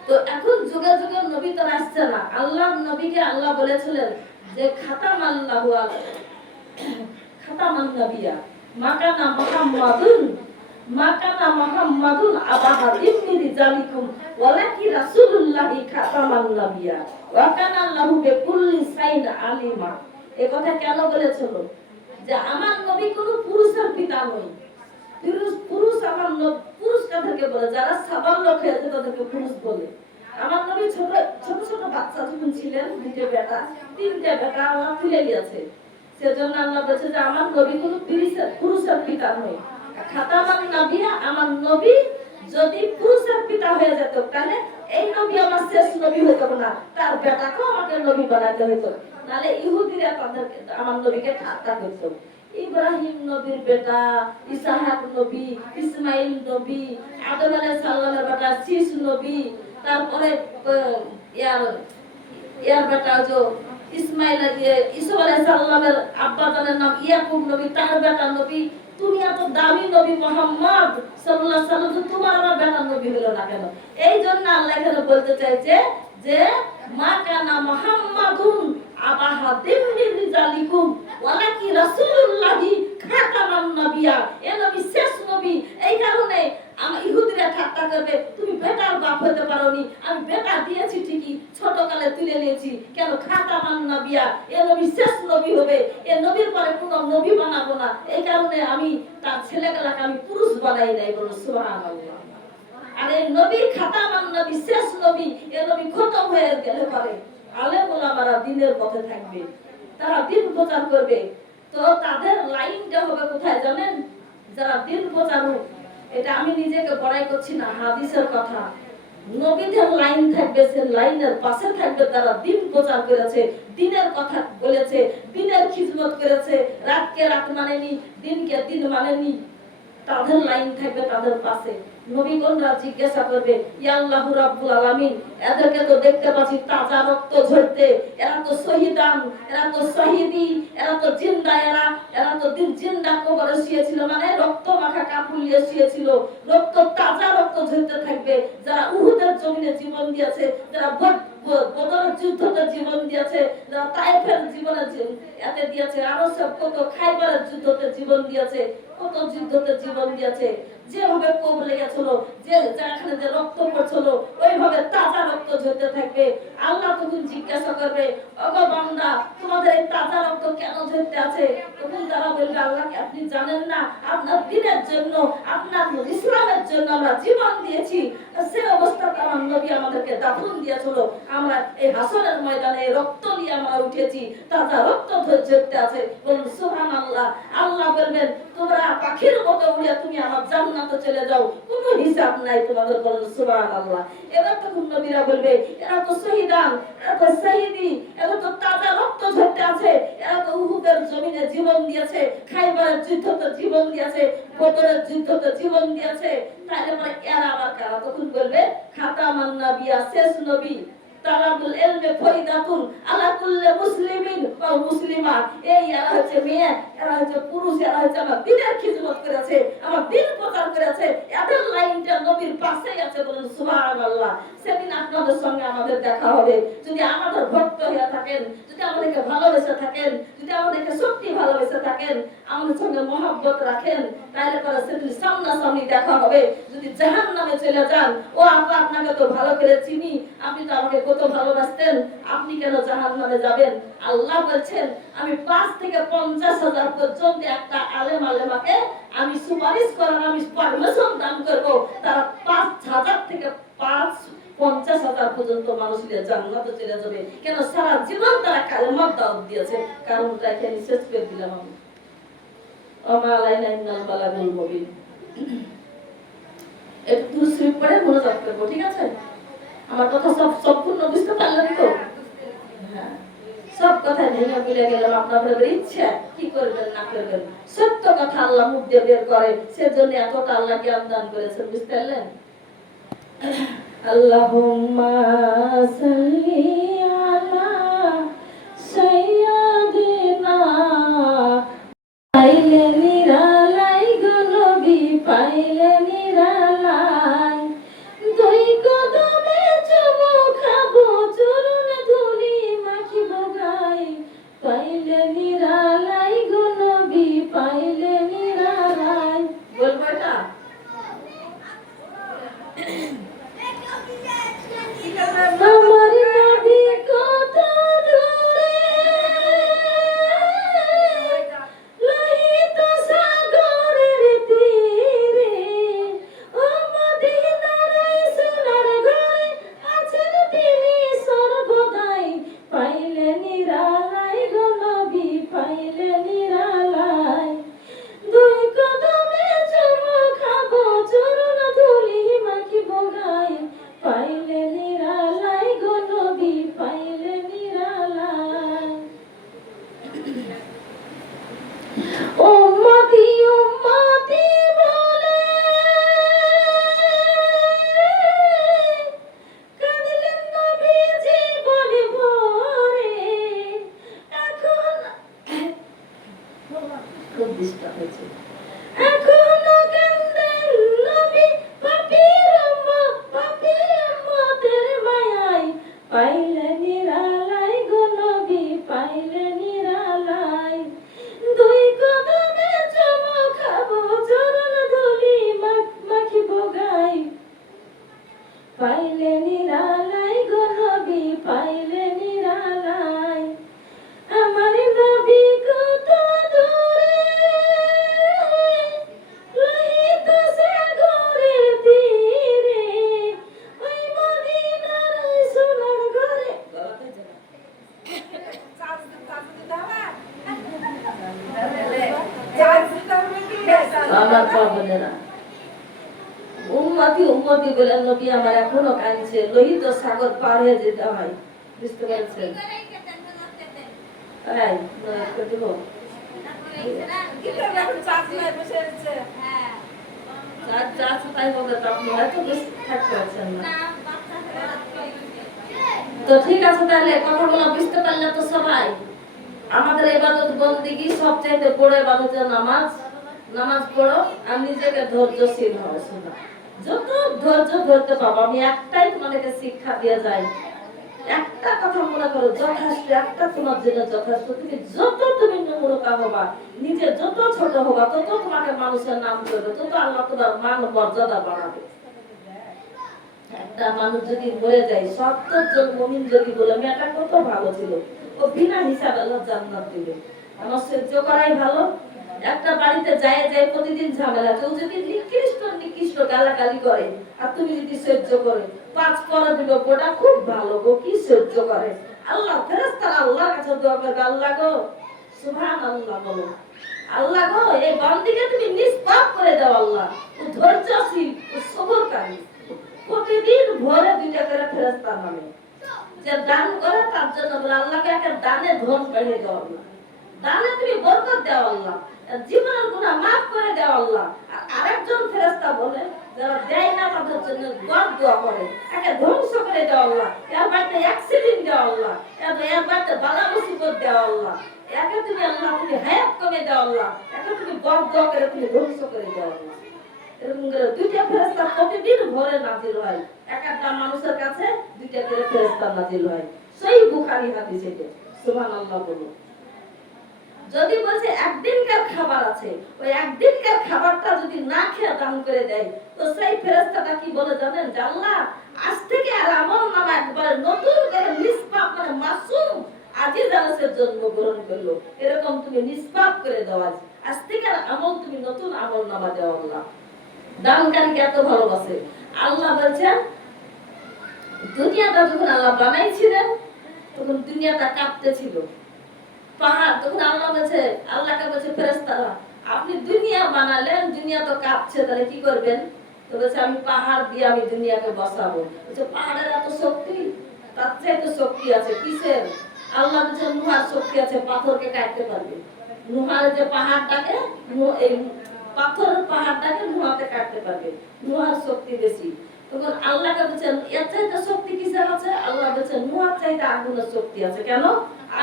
তো এখন যুগে যুগে নবী তো আসছে না, আল্লাহর নবীকে আল্লাহ বলেছিলেন যে খাতামান নাবিয়া মাকানা মুহাম্মাদুন আবা হাদিম মিন রিজালিকুম ওয়ালাকি রাসূলুল্লাহি খাতামান নাবিয়া ওয়া কানা আল্লাহু বিকুল্লি শাইইন আলিমা। এই কথা কেন বলেছিল? যে আমার নবী কোনো পুরুষের পিতা নয়। পুরুষ আমার পুরুষ কাদেরকে বলে? যারা সাবাল লোক হয়েছে তাদেরকে পুরুষ বলে। আমার নবী ছোট ছোট বাচ্চা যখন ছিলেন, তিনটে বেটা ওরা তুলে নিয়েছে। সেজন্য আল্লাহ বলেছে যে আমার নবী কোনো পুরুষের পিতা নয়। খাতামান নাবিয়া, আমার নবী যদি পুরুষের পিতা হয়ে যেত তাহলে এই নবী আমার শেষ নবী হইতো না, তার বেটাকেও আমাকে নবী বানাতে হইতো। নাহলে ইহুদিরা তাদেরকে আমার নবীকে ঠাট্টা করতো। ইব্রাহিম নবীর বেটা, ইসহাক নবী, ইসমাইল নবী, আদম আলাইহিস সালামের বেটা শীষ নবী, তারপরে ইয়ার বেটা যে ইসমাইল ইসা আলাইহিস সালামের আব্বা জানের নাম ইয়াকুব নবী, তার বেটা নবী। তুমি এত দামি নবী মুহাম্মদ সাল্লাল্লাহু আলাইহি সাল্লাম, তোমার আমার বেটা নবী হলো না কেন? এই জন্য আল্লাহ এখানে বলতে চাইছে যে মা কানা মুহাম্মাদুন আবা হাদিম মিন রিজালিকুম ওয়ালাকি রাসূলুল্লাহি খাতামান নাবিয়া। এ নবী শেষ নবী। এই কারণে আমার ইহুদিরা ঠাট্টা করবে, তুমি বেটার বাপ হতে পারোনি। আমি বেটা দিয়েছি ঠিকই, ছোট কালে তুলে নিয়েছি, কেন খাতামান নাবিয়া? এ নবী শেষ নবী হবে, এ নবীর পরে কোনো নবী বানাবো না। এই কারণে আমি তার ছেলেগুলাকে আমি পুরুষ বানাই নাই। বলো সুবহানাল্লাহ। আর এই নবী খাতামান নবী, শেষ নবী, এ নবী খতম হয়ে গেলে পারে আলেম ওলামারা দ্বীনের পথে থাকবে, তারা দ্বীন প্রচার করবে। তো তাদের লাইনটা হবে কোথায় জানেন? যারা দ্বীন প্রচারক, এটা আমি নিজেকে বড়াই করছি না, হাদিসের কথা। নবীদের লাইন থাকবে, সে লাইনের পাশে থাকবে তারা দ্বীন প্রচার করেছে, দ্বীনের কথা বলেছে, দ্বীনের খিদমত করেছে, রাতকে রাত মানেনি, দিনকে দিন মানেনি, তাদের লাইন থাকবে তাদের পাশে। নবীগণরা জিজ্ঞাসা করবে, ইয়া আল্লাহু রাব্বুল আলামিন, এদেরকে তো দেখতে পাচ্ছি তাজা রক্ত ঝরতে, এরা তো শহীদান, এরা তো শহীদি, এরা তো জিন্দা, এরা তো দিন জিন্দা কবরে শুয়েছিল, মানে রক্ত মাখা কাপড় নিয়ে শুয়েছিল। রক্ত, তাজা রক্ত ঝরতে থাকবে। যারা উহুদের জমিনে জীবন দিয়েছে, যারা বদরের যুদ্ধতে জীবন দিয়েছে, যারা তায়েফের জীবনে এতে দিয়েছে, আরো সব কত খাইবারের যুদ্ধতে জীবন দিয়েছে, কত যুদ্ধতে জীবন দিয়েছে, যেভাবে কোপ লেগেছিল, যে যেখানে যে রক্ত পড়ছিল, ওইভাবে তাজা রক্ত ঝরতে থাকবে। আল্লাহ তখন জিজ্ঞাসা করবে, ওগো বান্দা, তোমাদের এই তাজা রক্ত কেন ঝরতে আছে? তখন তারা বলবে, আল্লাহকে আপনি জানেন না, আপনার দ্বীনের জন্য, আপনার ইসলামের জন্য আমরা জীবন দিয়েছি। সেই অবস্থাতে আমার নবী আমাদেরকে দাফন দিয়েছিল, আমরা এই হাসরের ময়দানে রক্ত নিয়ে আমরা উঠেছি, তাজা রক্ত ঝরতে আছে। বলুন সুবহানাল্লাহ। আল্লাহ বলবেন, তোমরা পাখির মতো উড়ে তুমি আমার জান্নাতে চলে যাও, কোনো হিসাব নাই তোমাদের। বলুন সুবহানাল্লাহ। এবার তখন নবীরা বলবে, এরা তো শহীদান, এরা তো শহীদি, এরা তো তাজা রক্ত ঝরতে আছে, এরা তো উহুদের জমিনে জীবন দিয়েছে, খাইবারের যুদ্ধতে জীবন দিয়েছে, বদরের যুদ্ধতে জীবন দিয়েছে, তাহলে মানে এরা আবার কারা? তখন বলবে খাতামান নাবিয়া, শেষ নবী, তালাবুল ইলমি ফায়দাতুন আলা কুল্লি মুসলিমিন ওয়া মুসলিমা। এই এরা হচ্ছে মেয়ে, এরা হচ্ছে পুরুষ, এরা হচ্ছে আমার দ্বীনের খিদমত করেছে, আমার দ্বীন প্রচার করেছে, এদের লাইনটা নবীর পাশেই আছে। বলেন সুবহানাল্লাহ। সেদিন আপনাদের সঙ্গে আমাদের দেখা হবে। যদি আমাদের ভক্ত হয়ে থাকেন, যদি আমাদেরকে ভালোবেসে থাকেন, যদি আমাদেরকে সত্যি ভালোবেসে থাকেন, আমাদের সঙ্গে মহব্বত রাখেন, তাহলে পরে সেদিন সামনাসামনি দেখা হবে। যদি জাহান্নামে চলে যান, ও আপনাকে তো ভালো করে চিনি, আপনি তো আমাকে কত ভালোবাসতেন, আপনি কেন জাহান্নামে যাবেন? আল্লাহ বলছেন আমি ৫ থেকে ৫০,০০০ পর্যন্ত একটা আলেম আলেমাকে আমি সুপারিশ করার আমি পারমিশন দান করব। তারা ৫,০০০ থেকে ৫,০০০ পর্যন্ত মানুষের জান্নাতে চলে যাবে। কেন? সারা জীবন তারা কালেমার দাওয়াত দিয়েছে। কারণটা এখানে শেষ করে দিলাম আমি। ওমা আলাইনা ইল্লাল বালাগুল মুবিন। একটু দুরূদ পড়ে মনোযোগ করব, ঠিক আছে? আমার কথা সব সম্পূর্ণ বুঝতে পারলেন তো? হ্যাঁ, সব কথা ভেঙে মিলে গেলাম। আপনাদের ইচ্ছা কি করবেন না করবেন, সত্য কথা আল্লাহ মুখ দিয়ে বের করে, সেজন্য এতটা আল্লাহ জ্ঞান দান করেছেন। বুঝতে পারলেন? আল্লাহুম্মা সাল্লি আলা সাইয়্যিদিনা। পাইলে নিরালাই গো নবী, পাইলে নিরালাই, দুই কদমে চুমু খাবো, চরণ ধুলি মাখিব গায়ে, পাইলে নিরালাই গো নবী, পাইলে নিরালাই। বলবো এটা? আমার নবী কত দূরে, লোহিত সাগরের তীরে, ও মদিনার সোনার ঘরে আছেন তিনি সর্বদাই, পাইলে নিরালাই গো নবী, পাইলে নিরালাই, দুই কদমে চুমু খাবো, চরণ ধুলি মাখিব গায়ে, পাইলে নিরালাই গো নবী, পাইলে নিরালাই। উম্মতি উম্মতি বলে কাঁদিলেন নবী জীবনে ভরে, এখন খুব ডিস্টার্ব হয়েছে। এখনো কান্দেন নবী পাপীর উম্মতের মায়ায়, পাইলে নিরালাই গো নবী, পাইলে নিরালাই, দুই কদমে চুমু খাবো, চরণ ধুলি মাখিব গায়ে, পাইলে নিরালাই গো নবী, পাইলে নিরালাই। আমার নবী কত দূরে, লোহিত সাগরের তীরে, ওই মদিনার ওই সোনার ঘরে। আমার বাবনেরা উম্মতি উম্মতি বলে নবী আমার এখনো কাঁদছে, লোহিত সাগর পার হয়ে যেতে হয়। বুঝতে পারছেন? এই নয় দিব তো ঠিক আছে। তাহলে কথাগুলো বুঝতে পারলে তো সবাই? আমাদের ইবাদত বন্দেগী সবচাইতে বড় ইবাদত নামাজ। নামাজ পড়ো আর নিজেকে ধৈর্যশীল হবে। শোনা, যত ধৈর্য ধরতে পাবো, আমি একটাই তোমাদেরকে শিক্ষা দিয়ে যাই, একটা কথা মনে করো, যথেষ্ট, একটা তোমার জন্য যথেষ্ট। তুমি যত তুমি নম্রতা হবা, নিজে যত ছোট হবা, তত তোমাকে মানুষের নাম করবে, তত আল্লাহ তোমার মান মর্যাদা বাড়াবে। একটা মানুষ যদি মরে যায়, ৭০ জন মুমিন যদি বলে মেয়েটা কত ভালো ছিল, ও বিনা হিসাবে আল্লাহ জান্নাত দিবে। আমার সহ্য করাই ভালো। একটা বাড়িতে যায় যায় প্রতিদিন ঝামেলা, কেউ যদি নিকৃষ্ট গালাগালি করে আর তুমি যদি সহ্য করে, ৫ পরে দিল ওটা খুব ভালো গো, কি সহ্য করে। আল্লাহ ফেরেশতারা আল্লাহর কাছে দোয়া করবে, আল্লাহ গো সুবহানাল্লাহ বলো, আল্লাহ গো এই বান্দিকে তুমি নিষ্পাপ করে দাও, আল্লাহ ও ধৈর্যশীল, ও সবরকারী। প্রতিদিন ভোরে ২টা করে ফেরেশতা নামে, যে দান করে তার জন্য বলে আল্লাহকে একটা দানে ধন বাড়িয়ে দাও, আল্লাহ দানে তুমি বরকত দাও, আল্লাহ জীবনের গুনাহ মাফ করে দাও, আল্লাহ। আর আরেকজন ফেরেশতা বলে যারা দেয় না তাদের জন্য দোয়া করে, একে ধ্বংস করে দেওয়া আল্লাহ, এর বাড়িতে অ্যাক্সিডেন্ট দেওয়া আল্লাহ, এর বাড়িতে বালা মুসিবত দেওয়া আল্লাহ, একে তুমি আল্লাহ তুমি হায়াত কমে দেওয়া আল্লাহ, একে তুমি দোয়া করে তুমি ধ্বংস করে দেওয়া আল্লাহ। এরকম করে দুইটা ফেরেশতা প্রতিদিন ভোরে নাজিল হয়, একটা মানুষের কাছে দুইটা করে ফেরেশতা নাজিল হয়। সহিহ বুখারী হাদিস এটা। সুবহানাল্লাহ বলো। যদি বলছে একদিনকার খাবার আছে, ওই একদিনকার খাবারটা যদি না খেয়ে দান করে দেয়, তো সেই ফেরেশতাটা কি বলে জানেন? যে আল্লাহ আজ থেকে আর আমলনামা একবারে নতুন করে নিষ্পাপ মানে মাসুম আজিজ আনাসের জন্ম গ্রহণ করলো, এরকম তুমি নিষ্পাপ করে দাও, আজ থেকে আর আমল তুমি নতুন আমলনামা দাও আল্লাহ। দানকারীকে এত ভালোবাসে। আল্লাহ বলছেন দুনিয়াটা যখন আল্লাহ বানাইছিলেন তখন দুনিয়াটা কাঁপতেছিল, পাহাড় তখন আল্লাহ বলছে, আল্লাহকে বলছে ফেরেশতারা আপনি দুনিয়া বানালেন, দুনিয়া তো কাঁপছে, তাহলে কি করবেন? তো বলছে আমি পাহাড় দিয়ে আমি দুনিয়াকে বসাবো। বলছে পাহাড়ের এত শক্তি? তার চেয়ে তো শক্তি আছে কিসের? আল্লাহ বলছে নুহার শক্তি আছে, পাথরকে কাটতে পারবে। নুহার যে পাহাড়টাকে এই পাথরের পাহাড়টাকে নুহাতে কাটতে পারবে, নুহার শক্তি বেশি। তখন আল্লাহকে বলছেন এর চাইতে শক্তি কিসের আছে? আল্লাহ বলছেন নুহার চাইতে আগুনের শক্তি আছে। কেন?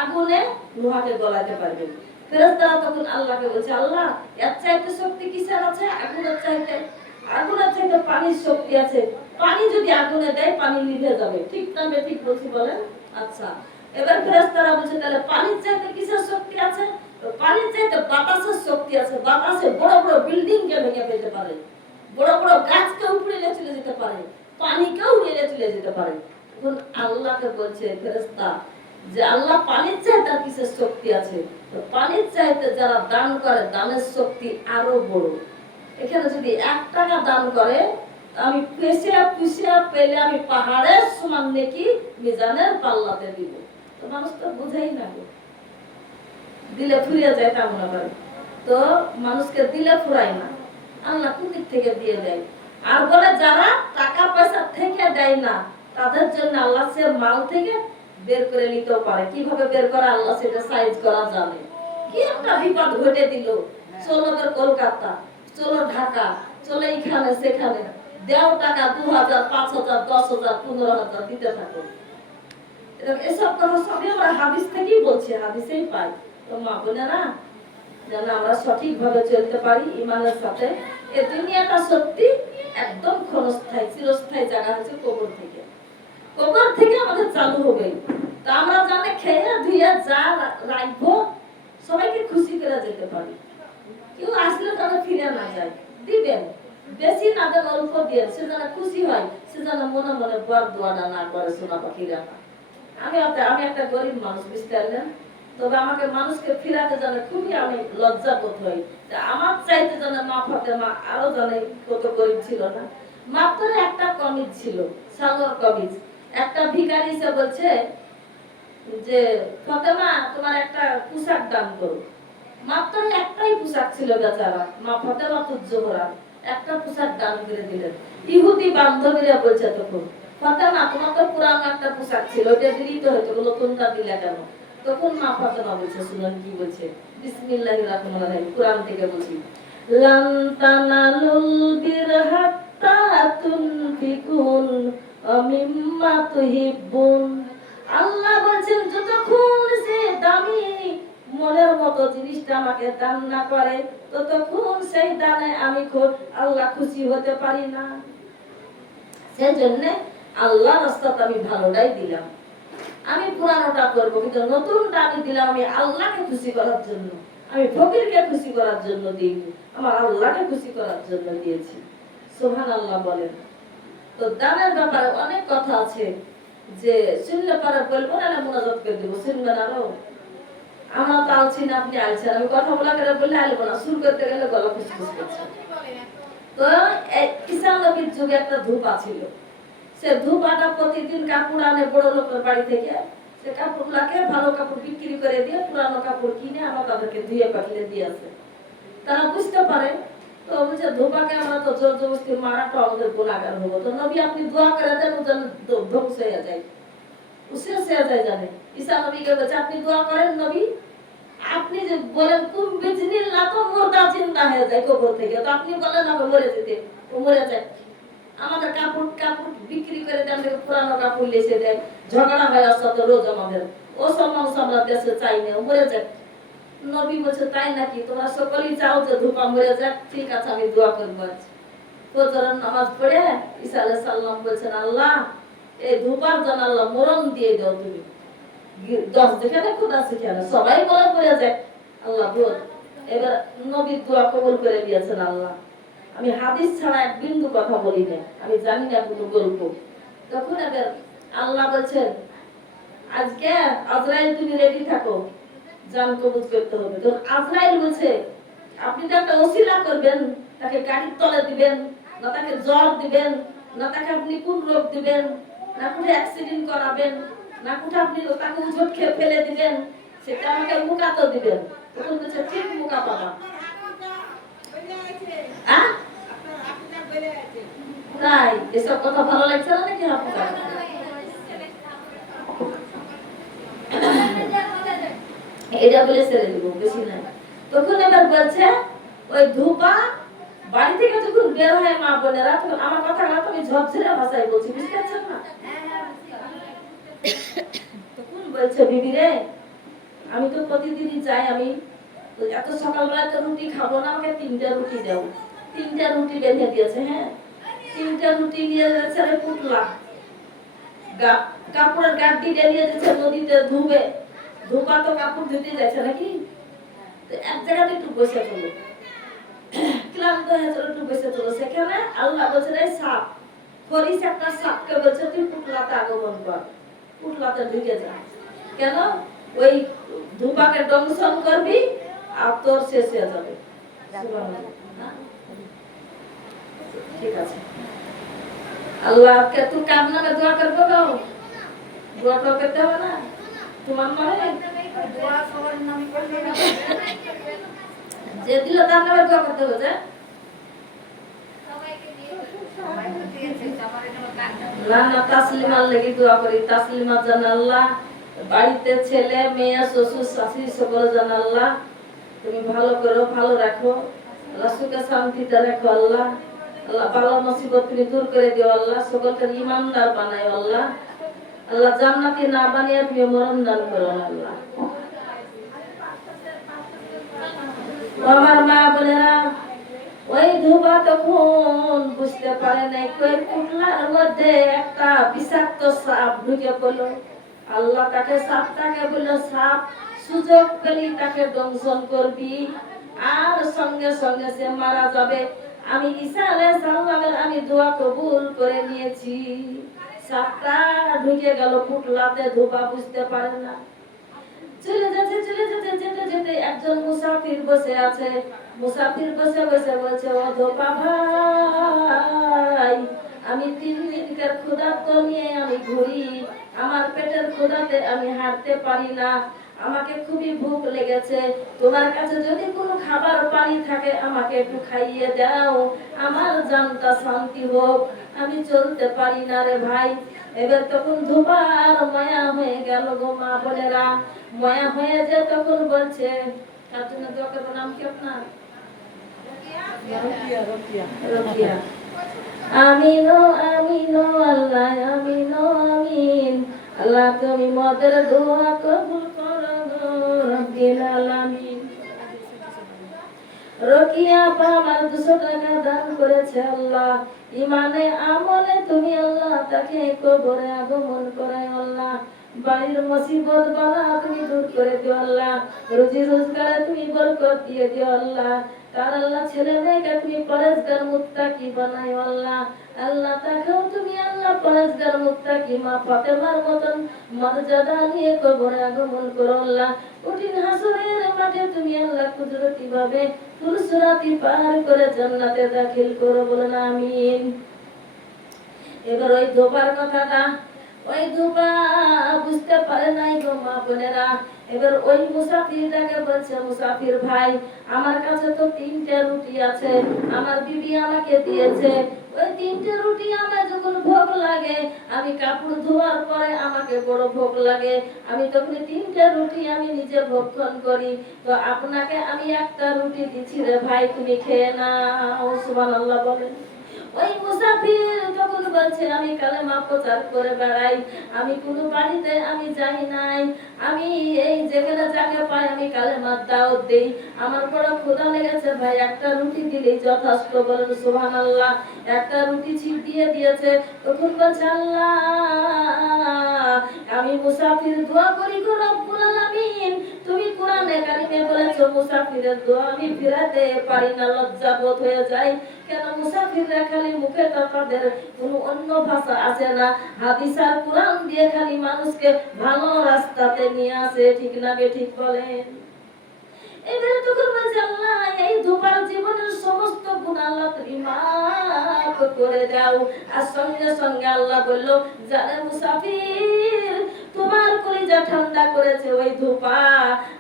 আগুনে নুহাকে গলাতে পারবে। ফেরেশতারা তখন আল্লাহকে বলছে আল্লাহ এর চাইতে শক্তি কিসের আছে? আগুনের চাইতে। আগুনের চাইতে পানির শক্তি আছে, পানি যদি আগুনে দেয় পানি নিভে যাবে। ঠিক না ঠিক বলছি বলেন? আচ্ছা, এবার ফেরেশতারা বলছে তাহলে পানির চাইতে কিসের শক্তি আছে? পানির চাইতে বাতাসের শক্তি আছে। বাতাসে বড় বড় বিল্ডিং কে ভেঙে ফেলতে পারে, বড় বড় গাছকে উপড়ে নিয়ে চলে যেতে পারে, পানিকে উড়িয়ে নিয়ে চলে যেতে পারে। তখন আল্লাহকে বলছে ফেরেশতা যে আল্লাহ পানির চাইতে কিসের শক্তি আছে? তো পানির চাইতে যারা দান করে দানের শক্তি আরো বড়। এখানে যদি 1 টাকা দান করে আমি পিছিয়ে পেলে আমি পাহাড়ের সমান নেকি মিজানের পাল্লাতে দিব। তো মানুষ তো বুঝাই না, দিলে ফুরিয়ে যায় তা মনে করে, তো মানুষকে দিলে ফুরায় না, আল্লাহ কোন দিক থেকে দিয়ে দেয়। আর বলে যারা টাকা পয়সা থেকে দেয় না তাদের জন্য আল্লাহ সে মাল থেকে বের করে নিতেও পারে। কিভাবে বের করে আল্লাহ সেটা সাইজ করা জানে। কি একটা বিপদ ঘটে দিল, চলো কলকাতা, চলো ঢাকা, চলো এখানে সেখানে, দেও টাকা 2000 5000 10000 15000 দিতে থাকো। এসব কথা সবই আমরা হাদিস থেকেই বলছি, হাদিসেই পাই। তো মা বোনেরা যেন আমরা সঠিক ভাবে চলতে পারি ঈমানের সাথে। এই দুনিয়াটা সত্যি একদম ক্ষণস্থায়ী, চিরস্থায়ী জায়গা হচ্ছে কবর থেকে। কবর থেকে আমাদের চালু হবে। তো আমরা জানে খেয়ে ধুয়ে যা রাখবো সবাইকে খুশি করে যেতে পারি। কেউ আসলে যেন ফিরে না যায়, দিবেন বেশি না দেন, অল্প দিয়ে সে যেন খুশি হয়, সে যেন মনে মনে বর দোয়াটা না করে সোনা পাখিরা। আমি একটা গরিব মানুষ, বুঝতে পারলেন? তবে আমাকে মানুষকে ফিরাতে জানে খুবই আমি লজ্জা বোধ হই। আমার চাইতে জানে মা ফাতেমা আরো জানে কত গরিব ছিল না। মাত্র একটা কমিজ ছিল, সালোয়ার কমিজ। একটা ভিখারি এসে বলছে যে ফাতেমা তোমার একটা পোশাক দান করো। মাত্র একটাই পোশাক ছিল বেচারা, মা ফাতেমা তুজ্জোহরা একটা পোশাক দান করে দিলেন। ইহুদি বান্ধবীরা বলছে তখন ফাতেমা তোমার তো পুরানো একটা পোশাক ছিল, ওটা দিলেই তো হতো, নতুনটা দিলে কেন? তখন মা ফাতেমা বলছে, শুনুন কি বলছে, বিসমিল্লাহির রহমানির রহিম, কোরআন থেকে বলছি, লান তানালুল বিররা হাত্তা তুনফিকুন মিম্মা তুহিব্বুন। আল্লাহ বলেন যতক্ষণ সে দামি মনের মতো জিনিসটা আমাকে দান না করে ততক্ষণ সেই দানে আমি আল্লাহ খুশি হতে পারি না। সেজন্য আল্লাহ রাস্তাতে আমি ভালোটাই দিলাম, আমি পুরানোটা করবো, কিন্তু নতুনটা আমি দিলাম আমি আল্লাহকে খুশি করার জন্য, আমি ফকিরকে খুশি করার জন্য দিইনি, আমার আল্লাহকে খুশি করার জন্য দিয়েছি। সুবহানাল্লাহ বলেন। তো দানের ব্যাপারে অনেক কথা আছে, যে শুনলে পারে বলবো না মুনাজাত করে দেবো, শুনবেন আরো? আমরা তো আলছি না, আপনি আলছেন, আমি কথা বলা করে বললে আলবো না, শুরু করতে গেলে গলা খুশখুশ করছে। তো ঈসা নবীর যুগে একটা ধূপ ছিল, সে ধূপাটা প্রতিদিন কাপড় আনে বড় লোকের বাড়ি থেকে, সে কাপড়গুলাকে ভালো কাপড় বিক্রি করে দিয়ে পুরানো কাপড় কিনে আমরা তাদেরকে ধুয়ে পাঠিয়ে দিয়েছে। তারা বুঝতে পারে, তো বলছে ধোপাকে আমরা তো জোর জবরদস্তি মারাটা আমাদের গুনাহগার হবো, তো নবী আপনি দোয়া করে দেন যেন ধ্বংস হয়ে যায়, শেষ হয়ে যায়। জানে ঈসা নবীকে বলছে আপনি দোয়া করেন নবী, আপনি যে বলেন কুম বিজনিল্লাহ তো মুর্দা জিন্দা হয়ে যায় কবর থেকে, তো আপনি বলেন আমাকে মরে যেতে, ও মরে যায়। আমাদের কাপড় কাপড় বিক্রি করে দেন, পুরানো কাপড় লেসে দেয়, ঝগড়া হয় ওর সাথে রোজ আমাদের। ও সব মানুষ আমরা দেশে চাই না, মরে যাক। নবী বলছে তাই নাকি, তোমরা সকলেই চাও যে ধোপা মরে যাক, ঠিক আছে আমি দোয়া করবো। ফজরের নামাজ পড়ে ঈসা আলাইহিস সালাম বলছেন, আল্লাহ এই ধোপার জন্য আল্লাহ মরণ দিয়ে দাও তুমি। 10 যেখানে খোদা সেখানে সবাই বলে পড়ে যায়, আল্লাহ বল। এবার নবীর দোয়া কবুল করে দিয়েছেন আল্লাহ। আমি হাদিস ছাড়া এক বিন্দু কথা বলি না, আমি জানি না কোনো গল্প। তখন এবার আল্লাহ বলছেন, আজকে আজরাইল তুমি রেডি থাকো, জান কবুল করতে হবে। তো আজরাইল বলছে, আপনি তো একটা ওসিলা করবেন, তাকে গাড়ির তলে দিবেন, না তাকে জ্বর দিবেন, না তাকে আপনি কোন রোগ দিবেন, না কোনো অ্যাক্সিডেন্ট করাবেন, না কোথা আপনি তাকে উজট খেয়ে ফেলে দিবেন, সেটা আমাকে মুকা তো দিবেন। তখন বলছে ঠিক মুকা পাবা। তাই এসব কথা ভালো লাগছে না নাকি আপনার? এটা বলে ছেড়ে দিব, বেশি না। তখন এবার বলছে ওই ধূপা বাড়ি থেকে যখন বের হয় মা বোনেরা, তখন আমার কথাটা তুমি ঝরঝরে ভাষায় বলছি, বুঝতে পারছেন না? তখন বলছে, বিবি রে আমি তো প্রতিদিনই যাই, আমি এত সকালবেলা তো রুটি খাবো না, আমাকে 3টা রুটি দাও। 3টা রুটি বেঁধে দিয়েছে। হ্যাঁ, 3টা রুটি নিয়ে যাচ্ছে পুটলা, কাপড়ের গাঁটি নিয়ে যাচ্ছে নদীতে ধুবে। ধোপা তো কাপড় ধুতে যাচ্ছে নাকি, তো এক জায়গাতে একটু বসে চলো, ক্লান্ত হয়ে চলো, একটু বসে চলো। সেখানে আল্লাহ বলছেন এই সাপ, হরিস একটা সাপকে বলছে তুই পুটলাতে আগমন কর, পুটলাতে ঢুকে যা। কেন? ওই ধূপাকে দংশন করবি আর তোর শেষ হয়ে যাবে। ঠিক আছে, আল্লাহকে তুই কার নামে দোয়া করবো গো? দোয়া তো করতে হবে না তোমার নামে, যে দিল তার নামে দোয়া করতে হবে। না না, তাসলিমার লাগি দোয়া করি। তাসলিমা জান আল্লাহ, বাড়িতে ছেলে মেয়ে শ্বশুর শাশুড়ি সকলে জান আল্লাহ তুমি ভালো করো, ভালো রাখো, আল্লাহ সুখে শান্তিতে রাখো আল্লাহ। আল্লাহ ভালো মুসিবত তুমি দূর করে দিও আল্লাহ, সকলকে ঈমানদার বানাই আল্লাহ। আল্লাহ জান্নাতি না বানিয়ে তুমি মরণ দান করো আল্লাহ। আমার মা বোনেরা, ওই ধোপা তখন বুঝতে পারে নাই কই পুটলার মধ্যে একটা বিষাক্ত সাপ ঢুকে পড়লো। আল্লাহ তাকে সাপটাকে বললো, সাপ সুযোগ পেলি তাকে দংশন করবি আর সঙ্গে সঙ্গে সে মারা যাবে। আমি ঈসা আলাইহিস সালামের আমি দোয়া কবুল করে নিয়েছি। সাপটা ঢুকে গেল পুটলাতে, ধোপা বুঝতে পারে না। চলে যেতে যেতে যেতে একজন মুসাফির বসে আছে। মুসাফির বসে বসে বলছে, ও ধোপা ভাই, আমি 3 দিনকার ক্ষুধার্ত নিয়ে আমি ঘুরি, আমার পেটের ক্ষুধাতে আমি হাঁটতে পারি না, আমাকে খুবই ভুক লেগেছে, তোমার কাছে যদি কোনো খাবার পানি থাকে আমাকে একটু খাইয়ে দাও, আমার জানটা শান্তি হোক, আমি চলতে পারি না রে ভাই। এবার তখন ধোপার মায়া হয়ে গেল গো মা বোনেরা, মায়া হয়ে যে তখন বলছে, তার জন্য দোয়া করবো, নাম কি আপনার? রোকিয়া। আমিন আমিন আল্লাহ, আমিন আমিন আল্লাহ, তুমি মদের দোয়া কবুল করো গো রব্বিল আলামিন। রোকিয়া আপা আমার 200 টাকা দান করেছে আল্লাহ, ইমানে আমলে তুমি আল্লাহ তাকে কবরে আগমন করে আল্লাহ, বাড়ির মুসিবত বালা তুমি দূর করে দিও আল্লাহ, রুজি রোজগারে তুমি বরকত দিয়ে দিও আল্লাহ, তার আল্লাহ ছেলে মেয়েকে তুমি পরেশগার মুত্তাকি বানাইও আল্লাহ। আল্লাহ তাকেও তুমি আল্লাহ পরেশগার মুত্তাকি মা ফাতেমার মতন মর্যাদা নিয়ে কবরে আগমন করো আল্লাহ। কঠিন হাসরের মাঠে তুমি আল্লাহ কুদরতি ভাবে ফুলসুরাতি পার করে জান্নাতে দাখিল করো, বলেন আমিন। এবার ওই ধোপার কথাটা ওই ধোপা বুঝতে পারে নাই গো মা বোনেরা। এবার ওই মুসাফিরটাকে বলছে, মুসাফির ভাই আমার কাছে তো 3টে রুটি আছে, আমার বিবি আমাকে দিয়েছে, ওই 3টে রুটি আমার যখন ভোগ লাগে, আমি কাপড় ধোয়ার পরে আমাকে বড় ভোগ লাগে, আমি তখন 3টে রুটি আমি নিজে ভক্ষণ করি, তো আপনাকে আমি একটা রুটি দিচ্ছি রে ভাই, তুমি খেয়ে নাও। সুবহানাল্লাহ বলেন। ওই মুসাফির তখন বলছে আমি কালেমা প্রচার করে বেড়াই, আমি কোনো বাড়িতে আমি যাই নাই, আমি এই যেখানে যাকে পাই আমি কালেমার দাওয়াত দেই, আমার বড় ক্ষুধা লেগেছে ভাই, একটা রুটি দিলেই যথেষ্ট, বলেন সুবহানাল্লাহ। একটা রুটি ছিপ দিয়ে দিয়েছে। তখন বলছে আল্লাহ আমি মুসাফির দোয়া করি গো রব্বুল আলামিন, তুমি কোরআনে কারিমে বলেছো মুসাফিরের দোয়া আমি ফিরাতে পারি না, লজ্জাবোধ হয়ে যায়। কেন মুসাফিররা খালি মুখে তাদের কোনো অন্য ভাষা আছে না, হাদিস আর কোরআন দিয়ে খালি মানুষকে ভালো রাস্তাতে নিয়ে আসে, ঠিক না বে ঠিক বলেন? এবারে তখন বলছে আল্লাহ এই ধোপার জীবনের সমস্ত গুনাহ আল্লাহ তুমি মাফ করে দাও। আর সঙ্গে সঙ্গে আল্লাহ বলল যারা মুসাফির তোমার কলিজা ঠান্ডা করেছে ওই ধোপা,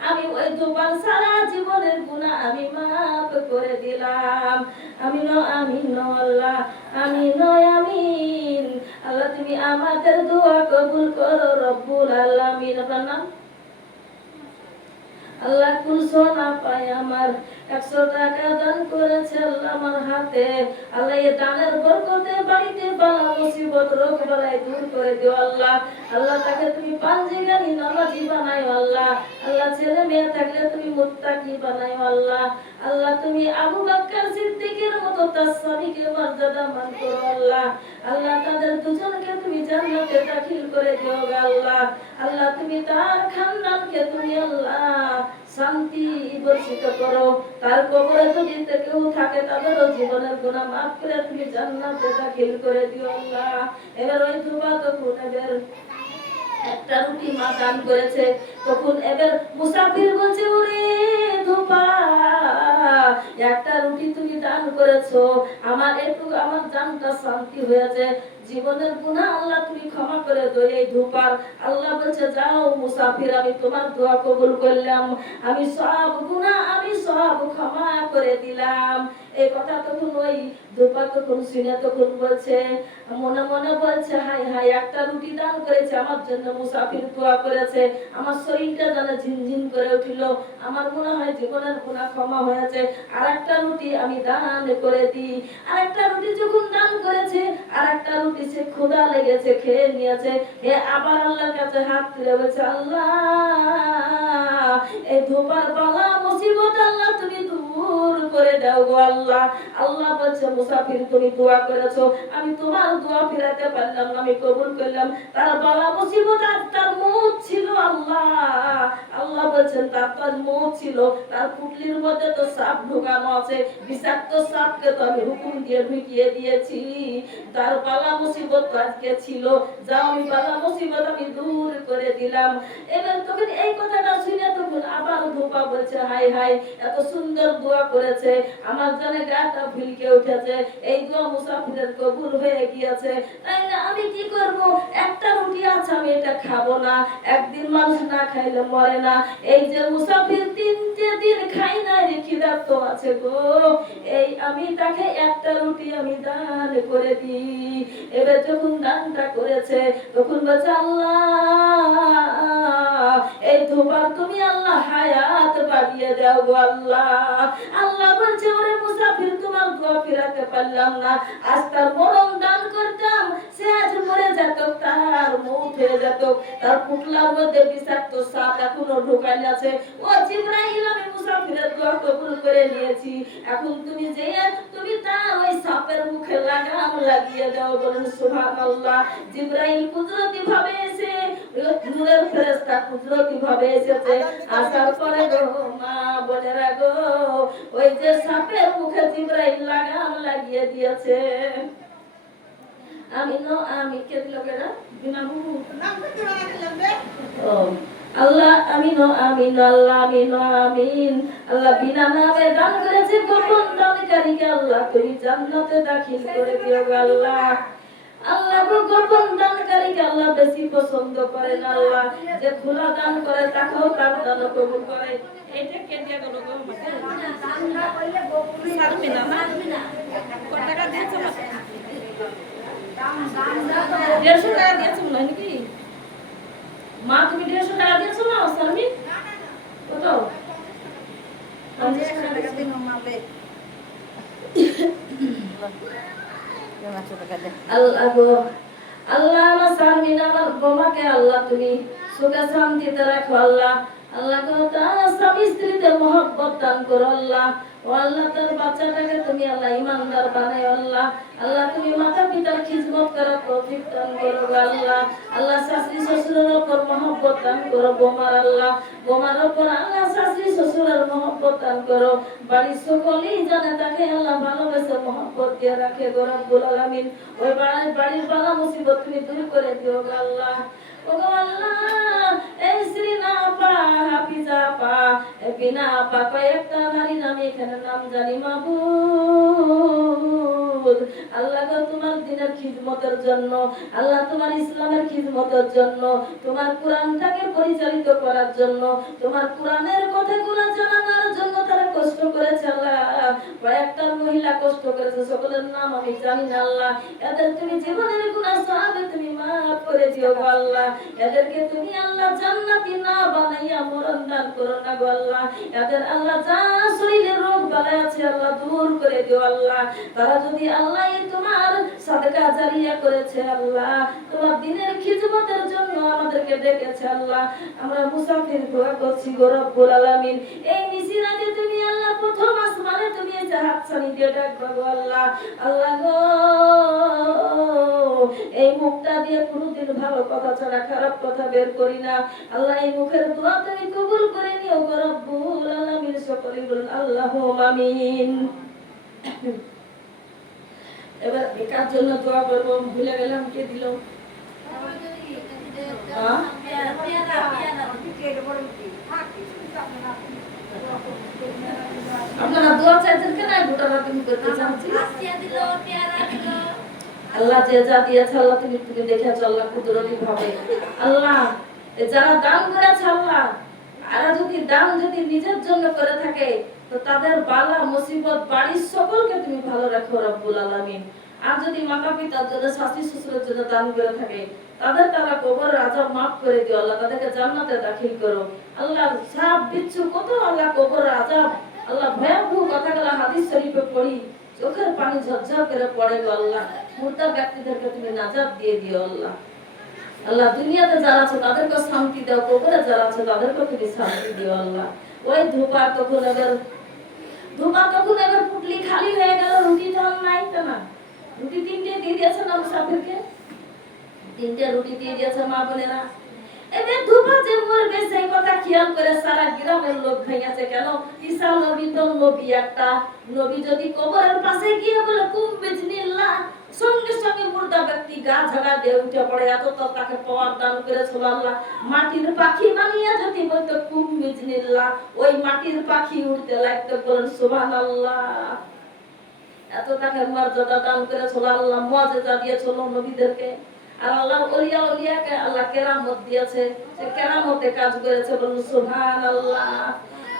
আমি ওই ধোপার সারা জীবনের গুনাহ আমি মাফ করে দিলাম। আমিন আমিন আল্লাহ, আমিন আমিন। আল্লাহ তুমি আমাদের দোয়া কবুল করো রব্বুল আলামিন। আপনার নাম? আল্লাহ কুল সোনা পায় আমার 100 টাকা দান করেছে আল্লাহ আমার হাতে, আল্লাহ এই দানের বরকতে বাড়িতে বালা মুসিবত রোগ বালাই দূর করে দিও আল্লাহ। আল্লাহ তাকে তুমি পাঞ্জিগানি নামাজি বানাইও আল্লাহ। আল্লাহ ছেলে মেয়ে থাকলে তুমি মুত্তাকি বানাইও আল্লাহ। আল্লাহ তুমি আবু বকর সিদ্দিকের মতো তার স্বামীকে মর্যাদামান করো আল্লাহ। আল্লাহ তাদের দুজনকে তুমি জান্নাতে দাখিল করে দিও আল্লাহ। আল্লাহ তুমি তার খানদানকে তুমি আল্লাহ শান্তি বর্ষিত করো, তার কবরে যদি কেউ থাকে তাদেরও জীবনের গুনাহ মাফ করে তুমি জান্নাতে দাখিল করে দিও আল্লাহ। এবার ওই ধোপা তখন এবার একটা রুটি মা দান করেছে, তখন এবার মুসাফির বলছে ওরে ধোপা একটা রুটি তুমি দান করেছো, আমার একটু আমার জানটা শান্তি হয়েছে, জীবনের গুনাহ আল্লাহ তুমি ক্ষমা করে দাও এই ধোপার। আল্লাহ বলছে যাও মুসাফির আমি তোমার দোয়া কবুল করলাম, আমি সব গুনাহ আমি সব ক্ষমা করে দিলাম। এই কথা তখন ওই ধোপা তখন শুনে তখন বলছে মনে মনে বলছে হাই হাই একটা রুটি দান করেছে আমার জন্য, মুসাফির দোয়া করেছে, আমার শরীরটা যেন ঝিনঝিন করে উঠিল, আমার মনে হয় জীবনের গুনাহ ক্ষমা হয়েছে, আর একটা রুটি আমি দান করে দিই। আর একটা রুটি যখন দান করেছে আর একটা রুটি সে ক্ষুধা লেগেছে খেয়ে নিয়েছে, এ আবার আল্লাহর কাছে হাত তুলে বলছে আল্লাহ এই ধোপার বালা মুসিবত আল্লাহ তুমি দূর করে দাও গো আল্লাহ। আল্লাহ বলছে মুসাফির তুমি দোয়া করেছো, আমি তোমার দোয়া ফিরাতে পারলাম না, আমি কবুল করলাম। তার বালা মুসিবত আর তার মউত ছিল আল্লাহ। আল্লাহ বলছেন তার মউত ছিল, তার পুটলির মধ্যে তো সাপ ঢোকানো আছে, বিষাক্ত সাপকে তো আমি হুকুম দিয়ে ঢুকিয়ে দিয়েছি, তার বালা মুসিবত আজকে ছিল, যাও আমি বালা মুসিবত আমি দূর করে দিলাম। এবার তখন এই কথাটা শুনে তখন আবার ধোপা বলছে হাই হাই এত সুন্দর দোয়া করেছে, আমার জন্য গাটা ফুলকে উঠেছে, এই দোয়া মুসাফিরের কবুল হয়ে গিয়েছে, তাই না আমি কি করব, একটা রুটি আছে আমি এটা খাবো না, একদিন মানুষ না খাইলে মরে না, এই যে মুসাফির 3টে দিন খাই না রে খিদার্ত আছে গো, এই আমি তাকে একটা রুটি আমি দান করে দিই। এবার যখন দানটা করেছে তখন বলছে আল্লাহ এই ধোপার তুমি আল্লাহ হায়াত বাড়িয়ে দাও গো আল্লাহ। আল্লাহ বলছে ওরে মুসাফির তোমার দোয়া ফিরাতে পারলাম না, আজ তার মরণ দান করতাম সে আজ মরে যেত, তার মউত হয়ে যেত, তার পুটলার মধ্যে বিষাক্ত সাপ এখনো ঢোকানো আছে। ও জিবরাইল আমি মুসাফিরের দোয়া কবুল করে নিয়েছি, এখন তুমি যে তুমি তার ওই সাপের মুখে লাগাম লাগিয়ে দাও, বলুন সুবহানাল্লাহ। জিবরাইল কুদরতি ভাবে এসে নূরের ফেরেশতা কুদরতি ভাবে এসেছে, আসার পরে গো মা বোনেরা গো ওই যে সাপের মুখে জিবরাইল লাগাম লাগিয়ে দিয়েছে। আমিন আমিন কে দিল কেডা বিনা মুহু নাম করতে বানাইলাম রে ও আল্লাহ আমিন আমিন আল্লাহ আমিন আমিন। আল্লাহ বিনা নামে দান করেছে গোপন দানকারীকে আল্লাহ তুমি জান্নাতে দাখিল করে দিও আল্লাহ। আল্লাহ গোপন দানকারীকে আল্লাহ বেশি পছন্দ করেন আল্লাহ, যে খোলা দান করে তাকেও তার দান কবুল করে। এইটা কে দিয়া গো গো আমাকে দান করলে গোপন সারবে না না কত টাকা দিয়েছো আমাকে? দাম দাম 150 টাকা দিয়েছো না নাকি মা, তুমি 150 টাকা দিয়েছো না সারমি? না না না কত 50 টাকা দিন মাপে আল্লাহ গো, আল্লাহ আমার শারমিন আমার বোমাকে আল্লাহ তুমি সুখে শান্তিতে রাখো আল্লাহ। আল্লাহ গো, তার স্বামী স্ত্রীতে মহব্বত দান করো আল্লাহ। ও আল্লাহ, তার বাচ্চাটাকে তুমি আল্লাহ ইমানদার বানাই আল্লাহ। আল্লাহ, তুমি মাতা পিতার খিদমত করার তৌফিক দান করো আল্লাহ। আল্লাহ, শাশুড়ি শ্বশুরের উপর মহব্বত দান করো বোমার আল্লাহ। বোমার উপর আল্লাহ শাশুড়ি শ্বশুরের মহব্বত দান করো। বাড়ির সকলেই জানে তাকে আল্লাহ ভালোবেসে মহব্বত দিয়ে রাখে গো রব্বুল আলামিন। ওই বাড়ির বালা মুসিবত তুমি দূর করে দিও গো আল্লাহ। ও গো আল্লাহ, এই শ্রীনা আপা, হাফিজা আপা, বিনা আপা, কয়েকটা নারী নামে এখানে নাম জানি মাবুদ। আল্লাহ গো, তোমার দিনের খিদমতের জন্য, আল্লাহ তোমার ইসলামের খিদমতের জন্য, তোমার কোরআনটাকে পরিচালিত করার জন্য, তোমার কোরআনের কথাগুলো জানানোর জন্য তারা কষ্ট করেছে আল্লাহ। কয়েকটা মহিলা কষ্ট করেছে, সকলের নাম আমি জানি না আল্লাহ। এদের তুমি জীবনের গুনাহ সওয়াব তুমি মাফ করে দিও গো আল্লাহ। এদেরকে তুমি আল্লাহ জান্নাতি না বানাইয়া মরণ দান করো না গো আল্লাহ। এদের আল্লাহ যা শরীরে রোগ বালাই আছে আল্লাহ দূর করে দিও আল্লাহ। তারা যদি আল্লাহ তোমার সাদকা জারিয়া করেছে আল্লাহ, তোমার দিনের খিদমতের জন্য আমাদেরকে ডেকেছে আল্লাহ। আমরা মুসাফির দোয়া করছি গো রব্বুল আলামিন। এই মিসিরাতে তুমি আল্লাহ প্রথম আসমানে তুমি এসে হাত ছানি দিয়ে ডাকবা গো আল্লাহ। আল্লাহ গো, এই মুখটা দিয়ে কোনোদিন ভালো কথা ছাড়া খারাপ কথা বের করি না আল্লাহ। এই মুখের দোয়া তুমি কবুল করে নিও গো রব্বুল আলামিন। সকলে বলুন আল্লাহুম্মা আমিন। এবার একার জন্য দোয়া করব, ভুলে গেলাম, কে দিল? আপনারা দোয়া চাইছেন কেন? ভোটাররা তুমি করতে চাচ্ছি আল্লাহ যে যা দিয়েছে আল্লাহ তুমি তুমি দেখেছো আল্লাহ কুদরতি ভাবে আল্লাহ। যারা দান করেছে আল্লাহ, আর যদি দান যদি নিজের জন্য করে থাকে তো তাদের বালা মুসিবত বাড়ির সকলকে তুমি ভালো রাখো রব্বুল আলামিন। আর যদি মাতা পিতার জন্য শাশুড়ি শ্বশুরের জন্য দান করে থাকে তাদের তারা কবরের আযাব মাফ করে দিও আল্লাহ, তাদেরকে জান্নাতে দাখিল করো আল্লাহ। সাপ বিচ্ছু কত আল্লাহ কবরের আযাব আল্লাহ, ভয়াবহ কথাগুলো হাদিস শরীফে পড়ি, চোখের পানি ঝরঝর করে পড়ে গো আল্লাহ। মুর্দা ব্যক্তিদেরকে তুমি নাজাত দিয়ে দিও আল্লাহ। আল্লাহ, দুনিয়াতে যারা আছে তাদেরকে শান্তি দাও, কবরে যারা আছে তাদেরকে তুমি শান্তি দিও আল্লাহ। ওই ধূপা তখন এবার পুটলি খালি হয়ে গেল, রুটি তো নাই তো না, রুটি 3টে দিয়ে দিয়েছে না মুসাফিরকে, 3টে রুটি দিয়ে দিয়েছে মা বোনেরা। এবার ধূপা যে মরবে সেই কথা খেয়াল করে সারা গ্রামের লোক ভেঙেছে কেন? ঈসা নবী তো নবী, একটা নবী যদি কবরের পাশে গিয়ে বলে কুম বিজনিল্লাহ, সঙ্গে সঙ্গে মুর্দা ব্যক্তি গা ঝাড়া দিয়ে উঠে পড়ে। এত তো তাকে পাওয়ার দান করেছিল আল্লাহ। মাটির পাখি বানিয়ে যদি বলতো কুম বিজনিল্লাহ, ওই মাটির পাখি উঠতে লাগতো, বলেন সুবহানাল্লাহ। এত তাকে মর্যাদা দান করেছিল আল্লাহ, মুআজিজা দিয়েছিল নবীদেরকে। আর আল্লাহ ওলিয়া ওলিয়াকে আল্লাহ কেরামত দিয়েছে, সে কেরামতে কাজ করেছে, বলুন সুবহানাল্লাহ।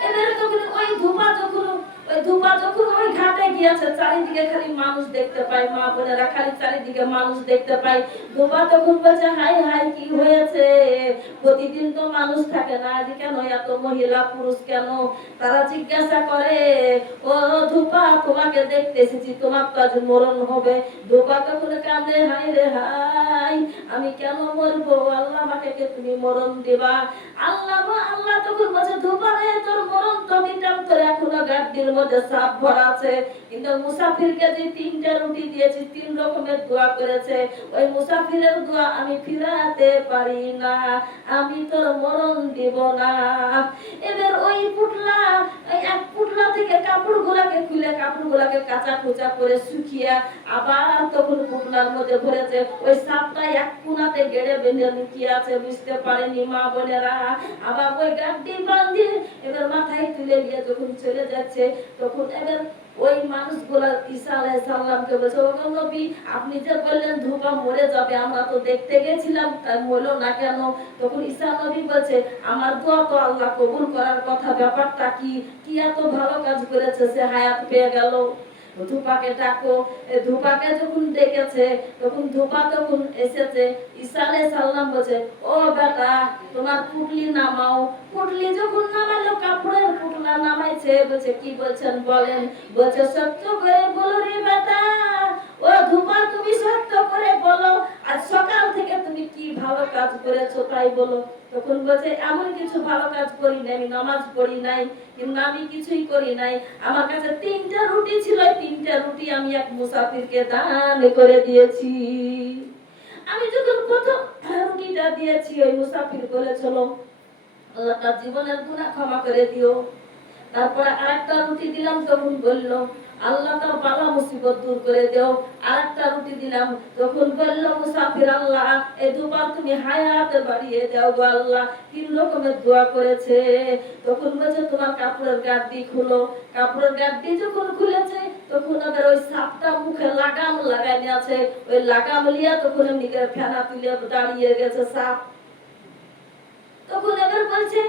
এদের তখন ওই ধূপা যখন ওই ঘাটে গিয়েছে, চারিদিকে খালি মানুষ দেখতে পায়, মা বোনেরা খালি চারিদিকে মানুষ দেখতে পায়। ধূপা তখন বলছে হাই হাই কি হয়েছে, প্রতিদিন তো মানুষ থাকে না, আজ কেন এত মহিলা পুরুষ কেন? তারা জিজ্ঞাসা করে, ও ধূপা তোমাকে দেখতে এসেছি, তোমার তো আজ মরণ হবে। ধূপা তখন কাঁদে, হাই রে হাই, আমি কেন মরবো আল্লাহ, আমাকে কে তুমি মরণ দিবা? আল্লাহ তখন বলছে, ধূপা রে তোর মরণ তো দিতাম, তোর এখনো গাড্ডির মধ্যে সাপ ভরা আছে। কিন্তু মুসাফিরকে যে 3টে রুটি দিয়েছি, 3 রকমের দোয়া করেছে, ওই মুসাফিরের দোয়া আমি ফিরাতে পারি না, আমি তোর মরণ দিব না। এবার ওই পুটলা, এক পুটলা থেকে কাপড়গুলাকে খুলে কাপড়গুলাকে কাঁচা কুচা করে শুকিয়ে আবার তখন পুটলার মধ্যে ভরেছে। ওই সাপটা এক কোণাতে গেড়ে বেঁধে লুকিয়ে আছে, বুঝতে পারেনি মা বোনেরা। আবার ওই গাড্ডি বাঁধে এবার মাথায় তুলে নিয়ে যখন চলে যাচ্ছে, তখন এবার ওই মানুষগুলা ঈসা আলাইহিস সালামকে বলছে, ও নবী আপনি যে বললেন ধূপা মরে যাবে, আমরা তো দেখতে গেছিলাম, তাই মরলো না কেন? তখন ঈসা নবী বলছে, আমার দোয়া তো আল্লাহ কবুল করার কথা, ব্যাপারটা কি এত ভালো কাজ করেছে, সে হায়াত পেয়ে গেল। ধূপাকে ডাকো। ধূপাকে যখন ডেকেছে তখন ধূপা তখন এসেছে। ঈসা আলাইহিস সালাম বলছে, ও বেটা তোমার পুটলি নামাও। পুটলি যখন নামালো, কাপড়ের পুটলা নামাইছে, বলছে কি বলছেন বলেন? বলছে সত্য করে বলো রে বেটা, ও ও ধুমা, তুমি সত্য করে বলো, আজ সকাল থেকে তুমি কি ভালো কাজ করেছো তাই বলো। তখন বলছে, এমন কিছু ভালো কাজ করি নাই, আমি নামাজ পড়ি নাই, কিন্তু আমি কিছুই করি নাই। আমার কাছে 3টা রুটি ছিল, 3টা রুটি আমি এক মুসাফিরকে দান করে দিয়েছি। আমি যখন প্রথম রুটিটা দিয়েছি, ওই মুসাফির বলেছিল, আল্লাহ তার জীবনের গুনাহ ক্ষমা করে দিও। তারপরে আরেকটা রুটি দিলাম, তখন বলল, আল্লাহ তার বালা মুসিবত দূর করে দাও। আরেকটা রুটি দিলাম, তখন বলল মুসাফির, আল্লাহ এই দুবার তুমি হায়াত বাড়িয়ে দাও গো আল্লাহ। 3 রকমের দোয়া করেছে। তখন বলছে, তোমার কাপড়ের গাড্ডি খুলো। কাপড়ের গাড্ডি যখন খুলেছে, তখন ওদের ওই সাপটা মুখে লাগাম লাগাইনি আছে, ওই লাগাম লিয়া তখন এমনি করে ফেনা তুলে দাঁড়িয়ে গেছে সাপ। তখন এবার বলছে,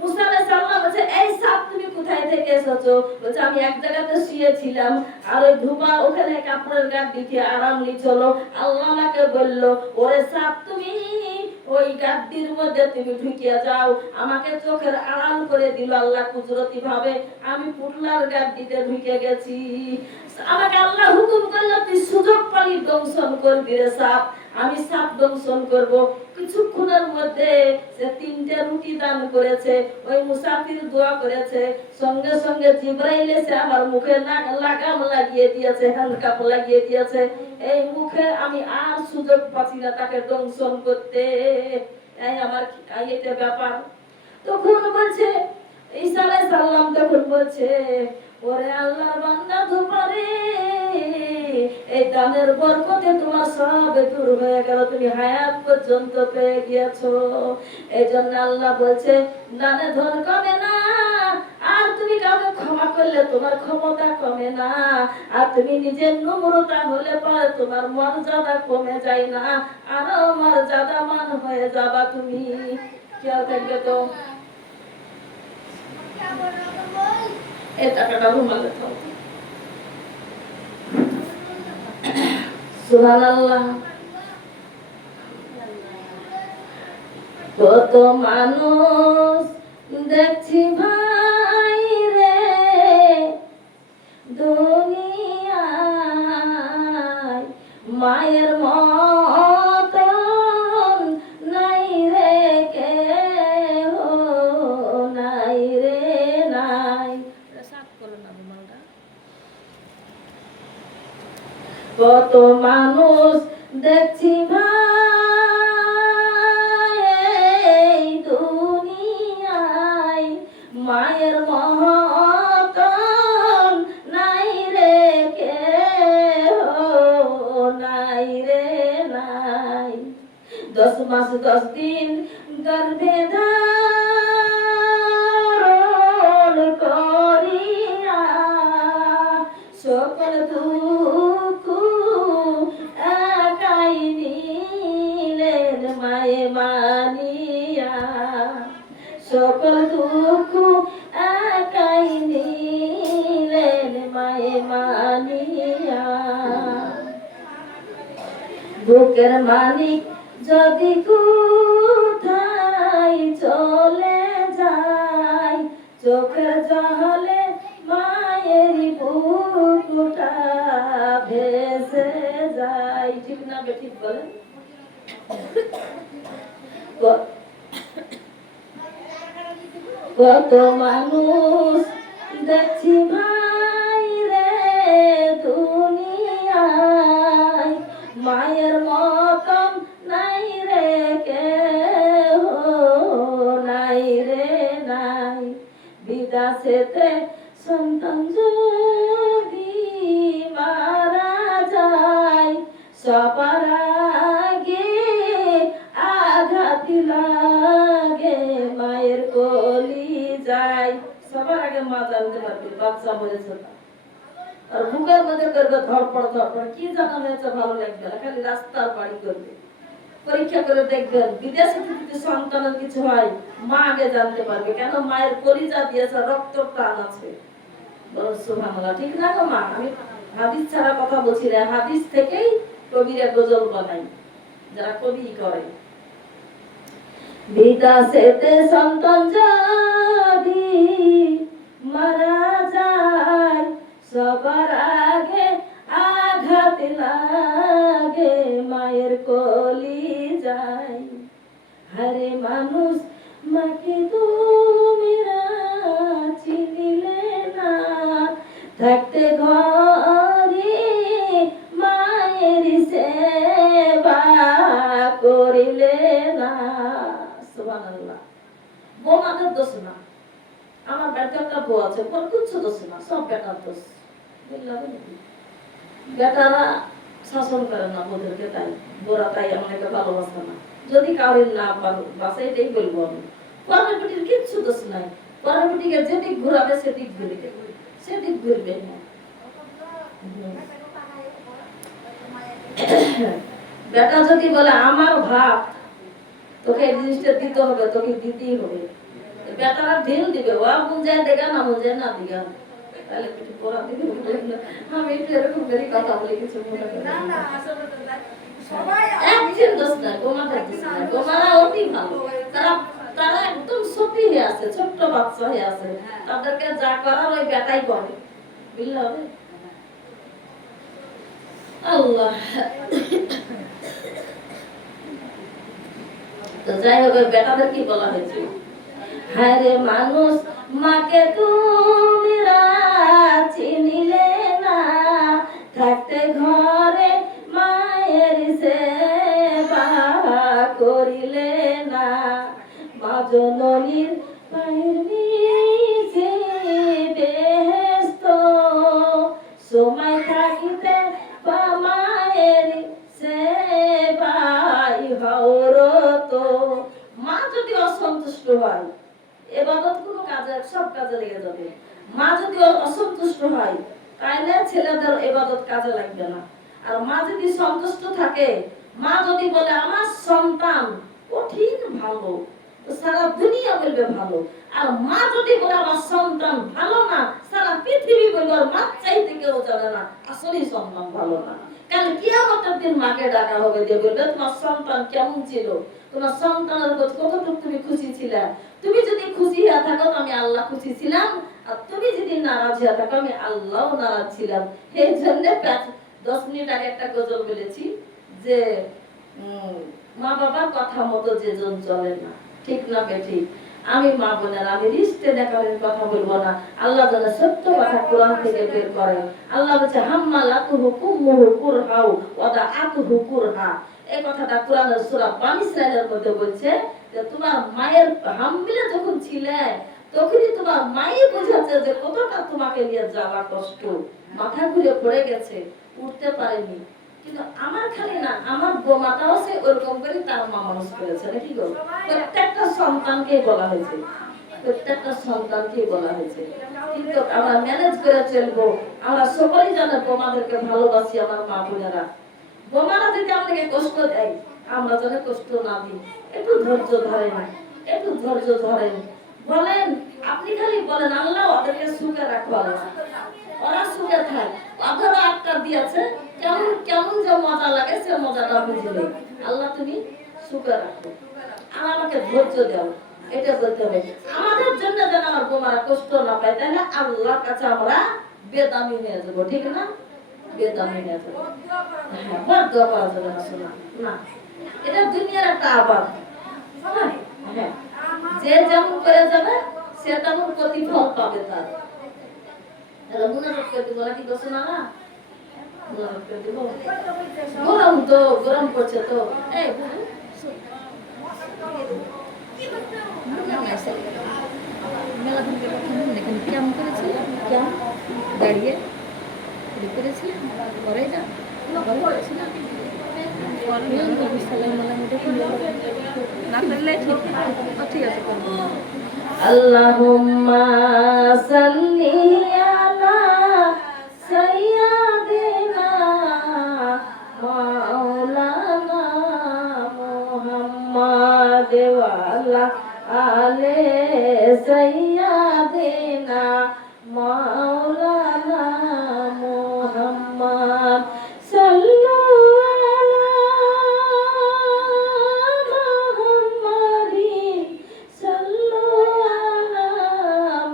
মুসা আলাইহিস সালাম বলছে, এই সাপ তুমি কোথায় থেকে এসেছো? বলছে, আমি এক জায়গাতে শুয়েছিলাম, আর ওই ধুমা ওখানে কাপড়ের গাড্ডিতে আরাম নিচ্ছিল। আল্লাহ আমাকে বলল, ওরে সাপ, তুমি ওই গাড্ডির মধ্যে তুমি ঢুকিয়ে যাও। আমাকে চোখের আড়াল করে দিল আল্লাহ কুদরতি ভাবে, আমি পুটলার গাড্ডিতে ঢুকে গেছি। আমাকে আল্লাহ হুকুম করলো, তুই সুযোগ পালি দংশন করবি রে সাপ। আমি সাপ দংশন করব। কিছুক্ষণের মধ্যে সে 3টে রুটি দান করেছে, ওই মুসাফির দোয়া করেছে, সঙ্গে সঙ্গে জিবরাইল এসে আমার মুখে লাগাম লাগিয়ে দিয়েছে, হ্যান্ডকাপ লাগিয়ে দিয়েছে। এই মুখে আমি আর সুযোগ পাচ্ছি না তাকে দংশন করতে। এই আমার এটা ব্যাপার। তখন বলছে ঈসা আলাইহিস সালাম, তখন বলছে, ওরে আল্লাহর বান্দা ধুপারে, এই দানের বরকতে তোমার সব দূর হয়ে গেল, তুমি হায়াত পর্যন্ত পেয়ে গিয়েছো। এইজন্য আল্লাহ বলছে, দানে ধন কমে না, আর তুমি কাউকে ক্ষমা করলে তোমার ক্ষমতা কমে না, আর তুমি নিজের নম্রতা হলে পরে তোমার মর্যাদা কমে যায় না, আরো মর্যাদামান হয়ে যাবা তুমি। খেয়াল থাকবে তো। এই টাকাটা রুমালে থাও। সুবহানাল্লাহ। কত মানুষ দেখছি ভাই রে দুনিয়ায়, মায়ের মতন নাই রে কেহ, নাই রে নাই। কত মানুষ দেখছি ভাই এই দুনিয়ায়, মায়ের মতন নাই রে কেহ, নাই রে নাই। 10 মাস 10 দিন গর্ভে ধারণ করিয়া, সকল দুঃখ একাই নিলেন মায়ে মানিয়া, সকল দুঃখ একাই নিলেন মায়ে মানিয়া। বুকের মালিক যদি কোথায় চলে যায়, চোখের জলে মায়ের বুকটা ভেসে যায়। ঠিক না ঠিক বলেন? কত মানুষ দেখছি ভাই রে দুনিয়ায়, মায়ের মতন নাই রে কেহ, নাই রে নাই। বিদেশেতে সন্তান যদি মারা যায়, সবার আগে আঘাত লাগে মায়ের কলি যায়। সবার আগে মা জানতে পারবে বাচ্চা বলেছে না, আর বুকের মধ্যে করবে ধরপড় ধরপড়, কি জানা হয়েছে ভালো লাগবে না, খালি রাস্তার বাড়ি করবে। পরীক্ষা করে দেখবেন বিদেশে যদি সন্তানের কিছু হয়, মা আগে জানতে পারবে, কেন মায়ের কলিজা দিয়েছে, রক্ত টান আছে। বলো সুবহানাল্লাহ। ঠিক না গো মা? আমি হাদিস ছাড়া কথা বলছি না, হাদিস থেকেই কবিরা গজল বানাই, যারা কবি করে। বিদেশেতে সন্তান যদি মারা যায়, সবার আগে আঘাত মায়ের কলি যায়। হারে মানুষ মাকে তুমি চিনিলে না, থাকতে ঘরে মায়ের সেবা করিলে না। সুবহানাল্লাহ। বৌমাদের দোষ না, আমার বাড়িতে একটা বউ আছে, ওর কিচ্ছু দোষ না, সব বেটার দোষ। বেটারা শাসন করে না বউদেরকে, তাই বোরা তাই আমাকে ভালোবাসে না। যদি কাউরির না বাসে, এটাই বলবো আমি। পরের বেটির কিচ্ছু দোষ নাই, পরের বেটিকে যেদিক ঘুরাবে সেদিক ঘুরবে, সেদিক ঘুরবে না। বেটা যদি বলে আমার ভাত, তোকে এই জিনিসটা দিতে হবে, তোকে দিতেই হবে, বেটারা ঢিল দিবে, ও মন যায় দেখা না মন যায় না দিগা, তাহলে কিছু পড়া দিবে। আমি একটু এরকম করে কথা বলে কিছু মনে করি না, না আসলে তো সবাই একদিন দোষ না, গোমাদের দোষ না, গোমারা অতি ভালো, তারা তারা একদম সতী হয়ে আছে, ছোট্ট বাচ্চা হয়ে আছে, তাদেরকে যা করার ওই বেটাই করে, বুঝলে? আল্লাহ। তো যাই হোক, বেটাদের কি বলা হয়েছে? হারে মানুষ মাকে তুমি চিনিলে না, থাকতে ঘরে মায়ের সেবা করিলে না। মা জননীর পায়ের নিচে বেহেশত, সময় থাকিতে মায়ের সেবাই হরত। মা যদি অসন্তুষ্ট হয়, এবাদত কোনো কাজে, সব কাজে লেগে যাবে। মা যদি অসন্তুষ্ট হয়, তাহলে ছেলেদের এবাদত কাজে লাগবে না। আর মা যদি সন্তুষ্ট থাকে, মা যদি বলে আমার সন্তান কঠিন ভালো, সারা দুনিয়া বলবে ভালো। আর মা যদি বলে আমার সন্তান ভালো না, সারা পৃথিবী বলবে আর মা চাইতে কেউ জানে না আসলেই সন্তান ভালো না। কাল কিয়ামতের দিন মাকে ডাকা হবে, যে বলবে তোমার সন্তান কেমন ছিল, তোমার সন্তানের প্রতি কতটুকু তুমি খুশি ছিলে। তুমি যদি খুশি হয়ে থাকো তো আমি আল্লাহ খুশি ছিলাম, আর তুমি যদি নারাজ হয়ে থাকো আমি আল্লাহ নারাজ ছিলাম। এই জন্য 10 মিনিট আগে একটা গজল বলেছি যে মা বাবার কথা মতো যেজন চলে না, ঠিক না বেঠিক? আমি মা বোনের, আমি রিস্তে দেখানোর কথা বলবো না। আল্লাহ যেন সত্য কথা কোরআন থেকে বের করে। আল্লাহ বলছে হাম্মালাতুহু কুমুহু কুরহাউ ওয়া দাআতুহু কুরহা। এই কথাটা কোরআনের সূরা বানী ইসরাঈলের মধ্যে বলছে যে তোমার মায়ের হামবিলে যখন ছিলে, তখনই তোমার মাই বুঝাচ্ছে যে কতটা তোমাকে নিয়ে যাওয়া কষ্ট, মাথা ঘুরে পড়ে গেছে, উঠতে পারেনি। কিন্তু আমার খালি না, আমার বোমাটাও সে ওরকম করে তার মা মানুষ করেছে, নাকি গো? প্রত্যেকটা সন্তানকে বলা হয়েছে, প্রত্যেকটা সন্তানকে বলা হয়েছে। কিন্তু আমরা ম্যানেজ করে চলবো। আমরা সকলেই জানে বোমাদেরকে ভালোবাসি, আমার মা বোনেরা। বোমারা যদি আমাদেরকে কষ্ট দেয়, আমরা যেন কষ্ট না দিই। একটু ধৈর্য ধরেন, একটু ধৈর্য ধরেন। বলেন, আপনি খালি বলেন আল্লাহ ওদেরকে সুখে রাখো, ওরা সুখে থাক, ওদেরও আটকা দিয়েছে, কেমন কেমন যে মজা লাগে সে মজাটা বুঝলে আল্লাহ তুমি সুখে রাখো, আর আমাকে ধৈর্য দাও, এটা বলতে হবে। আমাদের জন্য যেন আমার বোমারা কষ্ট না পায়, তাহলে আল্লাহর কাছে আমরা বেদামি হয়ে যাবো, ঠিক না? বেদামি হয়ে যাবো। হ্যাঁ, বড় দোয়া করা যাবে না, শোনা না, এটা দুনিয়ার একটা আবাদ। হ্যাঁ, যে যেমন করে যাবে সে তেমন প্রতিফল পাবে তার। গরম তো, গরম পড়ছে তো। কেমন করেছিল, কেমন দাঁড়িয়ে করেছিলেন, করে না ঠিক আছে। আল্লাহুম্মা সাল্লি আলা সাইয়্যিদিনা মাওলানা মুহাম্মাদ ওয়া আলা আলি সাইয়্যিদিনা মাওলানা মুহাম্মাদ। সাল্লু আলা মুহাম্মাদিন, সাল্লু আলা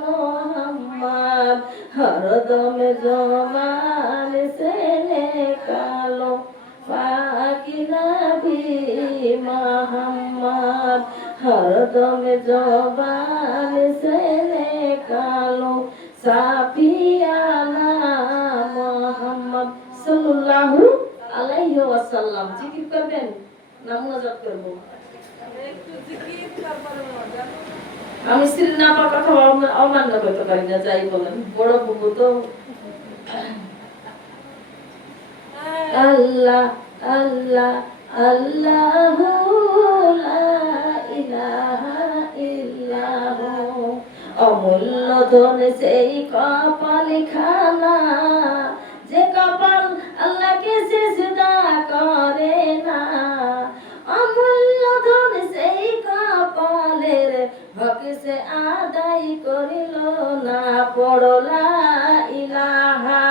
মুহাম্মাদ। হরদম জমাল সে কালো পাকিনা हरदम जबान से निकालो साफियाना मोहम्मद सल्लल्लाहु अलैहि ওয়াসাল্লাম। জিকির করবেন না মুনাজাত করব? একটু জিকির করবেন। আমি সিরিনা পাক কথা অমান্য করতে পারি না, যাই বলেন। বড় বুবু তো আল্লাহ আল্লাহ আল্লাহু লা ইলাহা ইল্লাহু। অমূল্য ধন সেই কপাল খানা, যে কপাল আল্লাহকে সিজদা করে না। অমূল্য ধন সেই কপালের হক সে আদায় করিল না। পড়ো লা ইলাহা।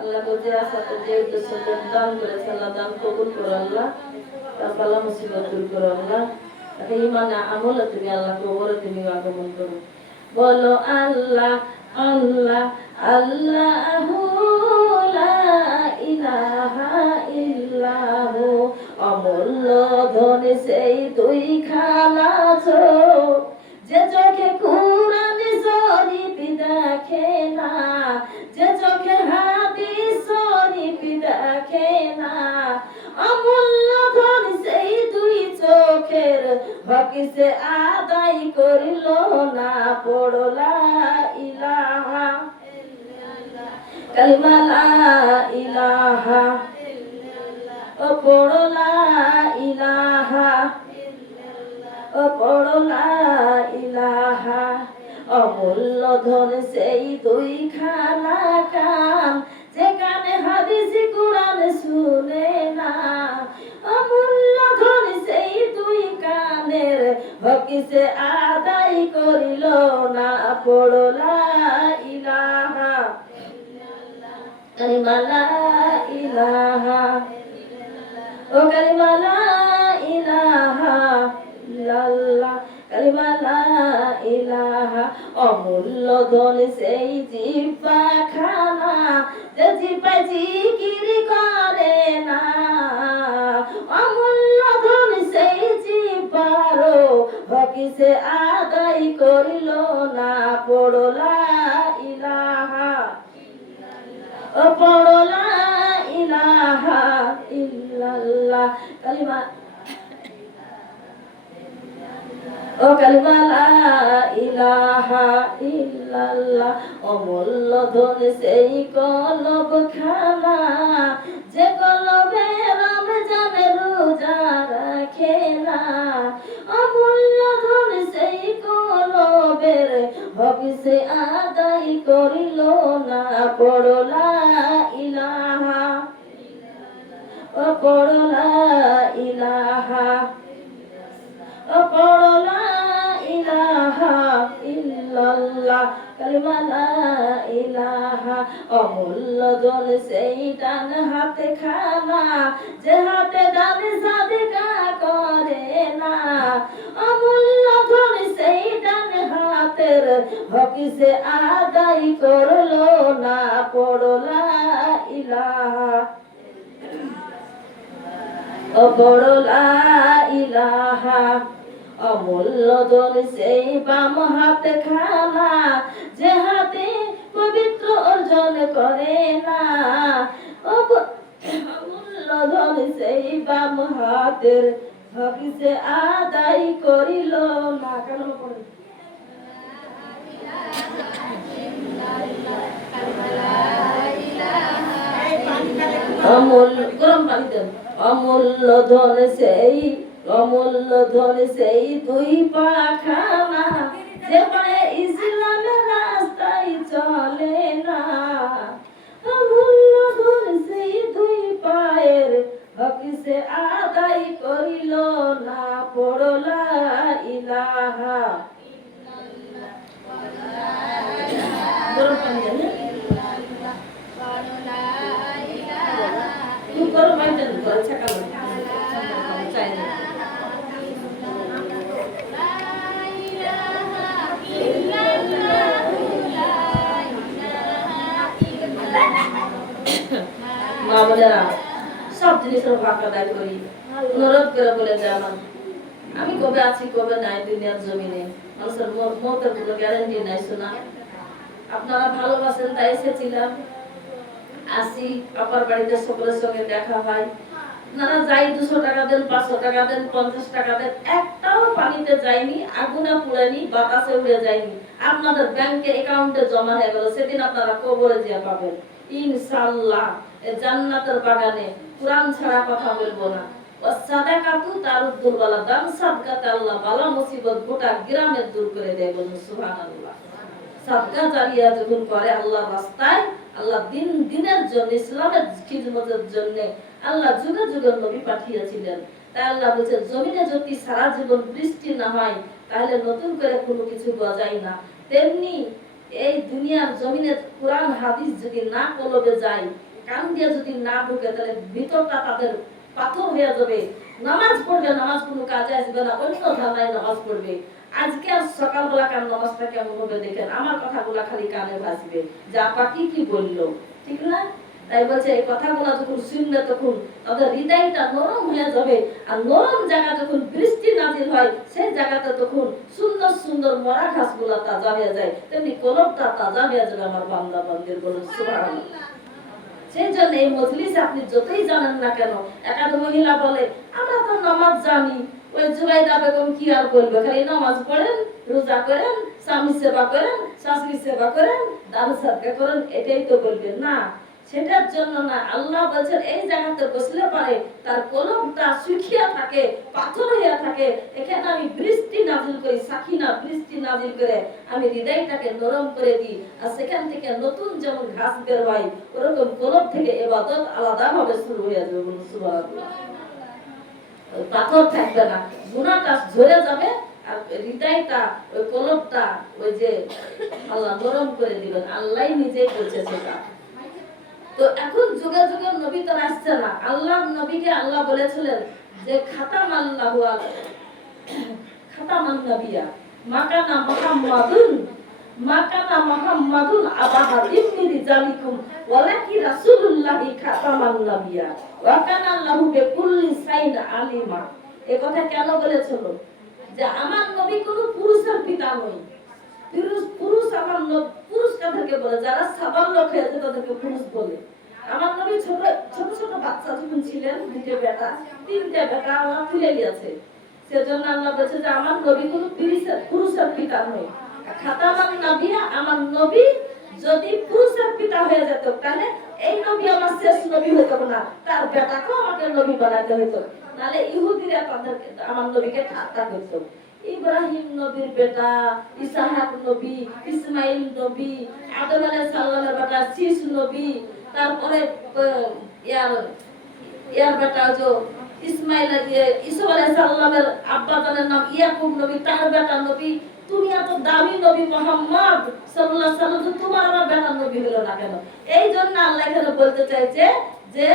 আল্লাহ বুঝে আসা তো যে উদ্দেশ্যে দান করেছে আল্লাহ দান কবুল করো আল্লাহ, তার বালা মুসিবত দূর করো আল্লাহ, তাকে ইমানে আমলে তুমি আল্লাহ কবরে তুমি আগমন করো। বলো আল্লাহ আল্লাহ আল্লাহু লা ইলাহা ইল্লাহু। অমূল্য ধন সেই দুই খানা চোখ, যে চোখে কুরআন শরীফ দেখে না, যে চোখে হাদিস শরীফ দেখে না। অমূল্য ধন সেই দুই চোখের হক সে আদায় করিল না। পড়ো লা ইলাহা কালিমা লা ইলাহা। ও পড়ো লা ইলাহা, ও পড়ো লা ইলাহা। অমূল্য ধন সেই দুই খানা কান, যে কানে হাদিস কুরআন শুনে না। অমূল্য ধন সেই দুই কানের হক সে আদায় করিল না। পড়ো লা ইলাহা কালিমা লা ইলাহা। ও কালিমা লা ইলাহা ইল্লাল্লাহ কালিমা লা ইলাহা। অমূল্য ধন সেই জিহ্বা খানা, যে জিহ্বা জিকির করে না। অমূল্য ধন সেই জিহ্বার হক সে আদায় করিল না। পড়ো লা ইলাহা, ও পড়ো লা ইলাহা ইল্লাল্লাহ কালিমা। ও কালিমা লা ইলাহা ইল্লাল্লাহ। অমূল্য ধন সেই কলব খানা, যে কলবে রমজান রোজা রাখে না। অমূল্য ধন সেই কলবের হক সে আদায় করিল না। পড়ো লা ইলাহা, ও পড়ো লা ইলাহা, ও পড়ো লা ইলাহা ইল্লাল্লাহ কালিমা লা ইলাহা। অমূল্য ধন সেই ডান হাতে খানা, যে হাতে দান সাদকা করে না। অমূল্য ধন সেই ডান হাতের হক সে আদায় করলো না। পড়ো লা ইলাহা, ও পড়ো লা ইলাহা। অমূল্য ধন সেই বাম হাতে খানা, যে হাতে পবিত্র অর্জন করে না। অমূল্য ধন সেই বাম হাতের হক সে আদায় করিল না। কেন পড়ে অমূল্য গরম পানি দেন। অমূল্য ধন সেই, অমূল্য ধন সেই দুই পাখানা, যে পায়ে ইসলামের রাস্তায় চলে না। অমূল্য ধন সেই দুই পায়ের হক সে আদায় করিল না। পড়ো লা ইলাহা, গরম পানি দেন। গরম পানি দেন, ছাকা চাই না। মা বোনেরা, সব জিনিসের ভাগ আদায় করি, অনুরোধ করে বলে যে আমার আমি কবে আছি কবে নাই দুনিয়ার জমিনে, মানুষের মতের কোনো গ্যারান্টি নাই। শোনা আপনারা ভালোবাসেন তাই এসেছিলাম, আসি আপার বাড়িতে সকলের সঙ্গে দেখা হয়। আপনারা যাই 200 টাকা দেন, 500 টাকা দেন, 50 টাকা দেন, একটাও পানিতে যায়নি, আগুনে পুড়েনি, বাতাসে উড়ে যায়নি, আপনাদের ব্যাংকে অ্যাকাউন্টে জমা হয়ে গেল। সেদিন আপনারা কবরে যে পাবেন ইনশাআল্লাহ জান্নাতের বাগানে। কুরআন ছাড়া কথা বলবো না। সাদাকাতু তারুদ্দুল বালা, দান সাদকাতে আল্লাহ বালা মুসিবত গোটা গ্রামের দূর করে দেয়। বলুন সুবহানাল্লাহ। সাদকা জারিয়া যখন করে আল্লাহর রাস্তায়, আল্লাহ দিনের জন্য, ইসলামের খিদমতের জন্য আল্লাহ যুগে যুগে নবী পাঠিয়েছিলেন। তাই আল্লাহ বলেছে জমিনে যদি সারা জীবন বৃষ্টি না হয় তাহলে নতুন করে কোনো কিছু গজায় না। তেমনি এই দুনিয়ার জমিনে কোরআন হাদিস যদি না কলবে যায়, কান দিয়ে যদি না ঢুকে, তাহলে ভিতরটা তাদের পাথর হয়ে যাবে। নামাজ পড়বে, নামাজ কোনো কাজে আসবে না, অন্য ধারণায় নামাজ পড়বে। আজকে সকালবেলা কার নামাজটা কেমন হবে দেখেন, আমার কথাগুলা খালি কানে ভাসবে যে আপা কি বললো, ঠিক না? তাই বলছে এই কথাগুলো যখন শুনবে তখন তাদের হৃদয়টা নরম হয়ে যাবে। আর নরম জায়গা যখন বৃষ্টি নাজিল হয়, সেই জায়গাতে তখন সুন্দর সুন্দর মরা ঘাসগুলা তাজা হয়ে যায়, তেমনি কলবটা তাজা হয়ে যাবে আমার বান্দা বান্দির। বলুন সুবহানাল্লাহ। সেই জন্য এই মজলিসে আপনি যতই জানেন না কেন, একাধ মহিলা বলে আমরা তো নামাজ জানি, ওই জুবাইদা বেগম কি আর বলবে, খালি নামাজ পড়েন, রোজা করেন, স্বামী সেবা করেন, শাশুড়ি সেবা করেন, দান সাদকা করেন, এটাই তো বলবেন। না, সেটার জন্য না। আল্লাহ বলছেন এই জায়গাতে বসলে পারে তার কলমটা শুকিয়ে থাকে, পাথর হয়ে থাকে, এখানে আমি বৃষ্টি নাজিল করি, সাকিনা বৃষ্টি নাজিল করে আমি হৃদয়টাকে নরম করে দিই। আর সেখান থেকে নতুন যেমন ঘাস বের হয়, ওরকম কলম থেকে ইবাদত আলাদাভাবে শুরু হয়ে যাবে। বলুন সুবহানাল্লাহ। পাথর থাকবে না, গুনাহটা ঝরে যাবে, আর হৃদয়টা ওই কলমটা ওই যে আল্লাহ নরম করে দিবেন। আল্লাহ নিজেই বলছে সেটা। তো এখন যুগে যুগে নবী তো আসছে না। আল্লাহর নবীকে আল্লাহ বলেছিলেন যে খাতামান নাবিয়া মাকানা মুহাম্মাদুন আবা হাদিম মিন রিজালিকুম ওয়ালাকি রাসূলুল্লাহি খাতামান নাবিয়া ওয়া কানা আল্লাহু বিকুল্লি শাইইন আলিমা। এই কথা কেন বলেছিল? যে আমার নবী কোনো পুরুষের পিতা নয়। পুরুষ আমার পুরুষ কাদেরকে বলে? যারা সাবাল লোক হয়েছে তাদেরকে পুরুষ বলে। আমার নবী ছোট ছোট বাচ্চা যখন ছিলেন, তিনটে বেটা আমার তুলে নিয়েছে। সেজন্য আল্লাহ বলেছে যে আমার নবী কোনো পুরুষের পিতা নয়। খাতামান নাবিয়া, আমার নবী যদি পুরুষের পিতা হয়ে যেত তাহলে এই নবী আমার শেষ নবী হইতো না, তার বেটাকেও আমাকে নবী বানাতে হইতো। নাহলে ইহুদিরা তাদেরকে আমার নবীকে ঠাট্টা করতো। ইব্রাহিম নবীর বেটা, ইসহাক নবী, ইসমাইল নবী, আদম আলাইহিস সালামের বেটা শীস নবী, তারপরে ইয়ার বেটা যে ইসমাইল ইসা আলাইহিস সালামের আব্বা জানের নাম ইয়াকুব নবী, তার বেটা নবী। তুমি এত দামি নবী মুহাম্মদ সাল্লাল্লাহু আলাইহি সাল্লাম, তোমার আমার বেটা নবী হলো না কেন? এই জন্য আল্লাহ এখানে বলতে চাইছে যে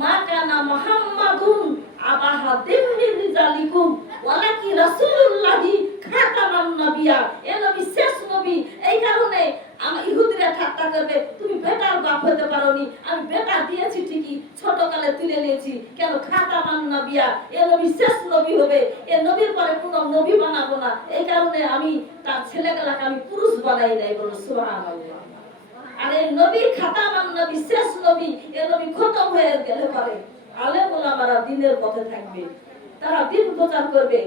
মা কানা মুহাম্মাদুন আবা হাদিম মিন রিজালিকুম ওয়ালাকি রাসূলুল্লাহি খাতামান নাবিয়া। এ নবী শেষ নবী। এই কারণে আমার ইহুদিরা ঠাট্টা করবে, তুমি বেটার বাপ হতে পারোনি। আমি বেটা দিয়েছি ঠিকই, ছোট কালে তুলে নিয়েছি, কেন খাতামান নাবিয়া, এ নবী শেষ নবী হবে, এ নবীর পরে কোনো নবী বানাবো না। এই কারণে আমি তার ছেলেগুলাকে আমি পুরুষ বানাই নাই। বলো সুবহানাল্লাহ। আর এই নবী খাতামান নবী, শেষ নবী, এ নবী খতম হয়ে গেলে পরে আলেম ওলামারা দ্বীনের পথে থাকবে, তারা দ্বীন প্রচার করবে।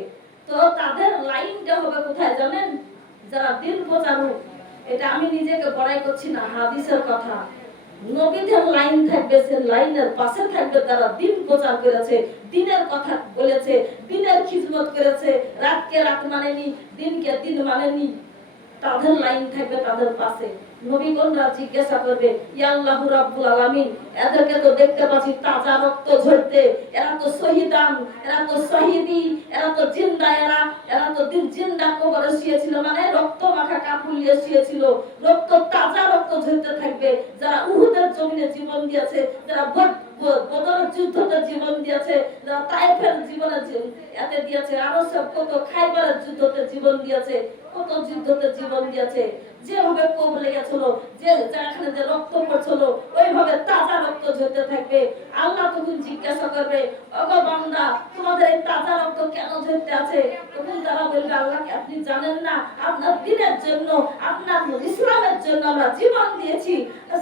তো তাদের লাইনটা হবে কোথায় জানেন? যারা দ্বীন প্রচারক, এটা আমি নিজেকে বড়াই করছি না, হাদিসের কথা। নবীদের লাইন থাকবে, সে লাইনের পাশে থাকবে তারা দ্বীন প্রচার করেছে, দ্বীনের কথা বলেছে, দ্বীনের খিদমত করেছে, রাতকে রাত মানেনি, দিনকে দিন মানেনি, তাদের লাইন থাকবে তাদের পাশে। নবীগণরা জিজ্ঞাসা করবে, ইয়া আল্লাহু রাব্বুল আলামিন, এদেরকে তো দেখতে পাচ্ছি তাজা রক্ত ঝরতে, এরা তো শহীদান, এরা তো শহীদি, এরা তো জিন্দা, এরা তো দিন জিন্দা কবরে শুয়েছিল, মানে রক্ত মাখা কাপড় নিয়ে শুয়েছিল। রক্ত, তাজা রক্ত ঝরতে থাকবে। যারা উহুদের জমিনে জীবন দিয়েছে, যারা বদরের যুদ্ধতে জীবন দিয়েছে, যারা তায়েফের জীবনে এতে দিয়েছে, আরো সব কত খাইবারের যুদ্ধতে জীবন দিয়েছে, কত যুদ্ধতে জীবন দিয়েছে। যেভাবে কোপ লেগেছিল, যে যেখানে যে রক্ত পড়ছিল, ওইভাবে তাজা রক্ত ঝরতে থাকবে। আল্লাহ তখন জিজ্ঞাসা করবে, ওগো বান্দা, তোমাদের এই তাজা রক্ত রক্ত কেন ঝরতে আছে? তখন তারা বলবে, আল্লাহকে আপনি জানেন না আপনার দ্বীনের জন্য, আপনার ইসলামের জন্য আমরা জীবন দিয়েছি।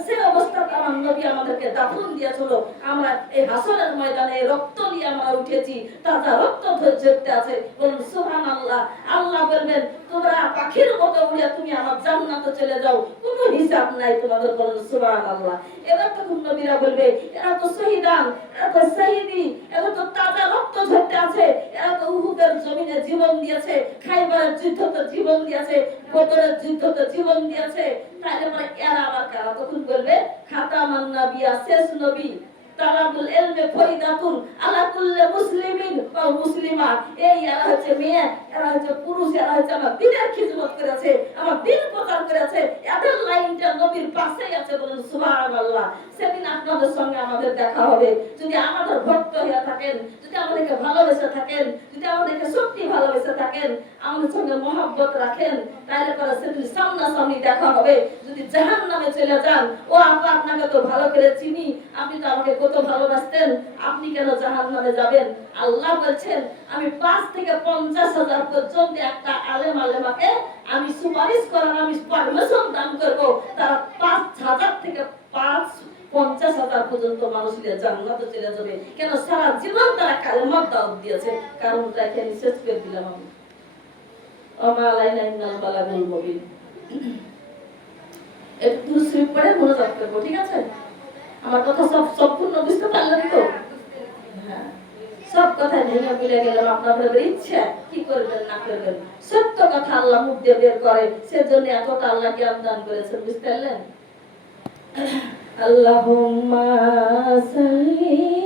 সেই অবস্থাতে আমার নবী আমাদেরকে দাফন দিয়েছিল, আমরা এই হাসরের ময়দানে রক্ত নিয়ে আমরা উঠেছি, তাজা রক্ত ঝরতে আছে। বলুন সুবহানাল্লাহ। আল্লাহ বলবেন, তোমরা পাখির মতো উড়ে তুমি আমার জান্নাতে চলে যাও, কোনো হিসাব নাই তোমাদের। বলুন সুবহানাল্লাহ। এবার তখন নবীরা বলবে, এরা তো শহীদান, এরা তো শহীদি, এরা তো তাজা রক্ত ঝরতে আছে, এরা তো উহুদের জমিনে জীবন দিয়েছে, খাইবারের যুদ্ধতে জীবন দিয়েছে, বদরের যুদ্ধতে জীবন দিয়েছে। তাহলে মানে এরা আবার কারা? তখন বলবে, খাতামান নাবিয়া, শেষ নবী, তালাবুল ইলমে ফরিদাতুন আলা কুল্লি মুসলিমিন ওয়া মুসলিমা। এই এরা হচ্ছে মেয়ে, এরা হচ্ছে পুরুষ, এরা হচ্ছে আমার দ্বীনের খিদমত করেছে, আমার দ্বীন প্রচার করেছে, এদের লাইনটা নবীর পাশেই আছে। বলেন সুবহানাল্লাহ। সেদিন আপনাদের সঙ্গে আমাদের দেখা হবে, যদি আমাদের ভক্ত হয়ে থাকেন, যদি আমাদেরকে ভালোবেসে থাকেন, যদি আমাদেরকে সত্যি ভালোবেসে থাকেন, আমাদের সঙ্গে মহব্বত রাখেন, তাহলে পরে সেদিন সামনাসামনি দেখা হবে। যদি জাহান্নামে চলে যান, ও আপা আপনাকে তো ভালো করে চিনি, আপনি তো আমাকে কত ভালোবাসতেন, আপনি কেন জাহান্নামে যাবেন? আল্লাহ বলছেন, আমি ৫ থেকে ৫০,০০০ পর্যন্ত একটা আলেম আলেমাকে আমি সুপারিশ করার, আমি পারমিশন দান করব, তারা ৫,০০০ থেকে ৫,৫০,০০০ পর্যন্ত মানুষের জান্নাতে চলে যাবে। কেন? সারা জীবন তারা কালেমার দাওয়াত দিয়েছে। কারণটা এখানে শেষ করে দিলাম আমি। ওমা আলাইনা ইল্লাল বালাগুল মুবিন। একটু দুরূদ পড়ে মনোযোগ করব, ঠিক আছে? আমার কথা সব সম্পূর্ণ বুঝতে পারলেন তো? হ্যাঁ, সব কথা ভেঙে মিলে গেলাম। আপনাদের ইচ্ছা কি করবেন না করবেন, সত্য কথা আল্লাহ মুখ দিয়ে বের করে, সেজন্য এতটা আল্লাহ জ্ঞান দান করেছেন। বুঝতে পারলেন? আল্লাহুম্মা সাল্লি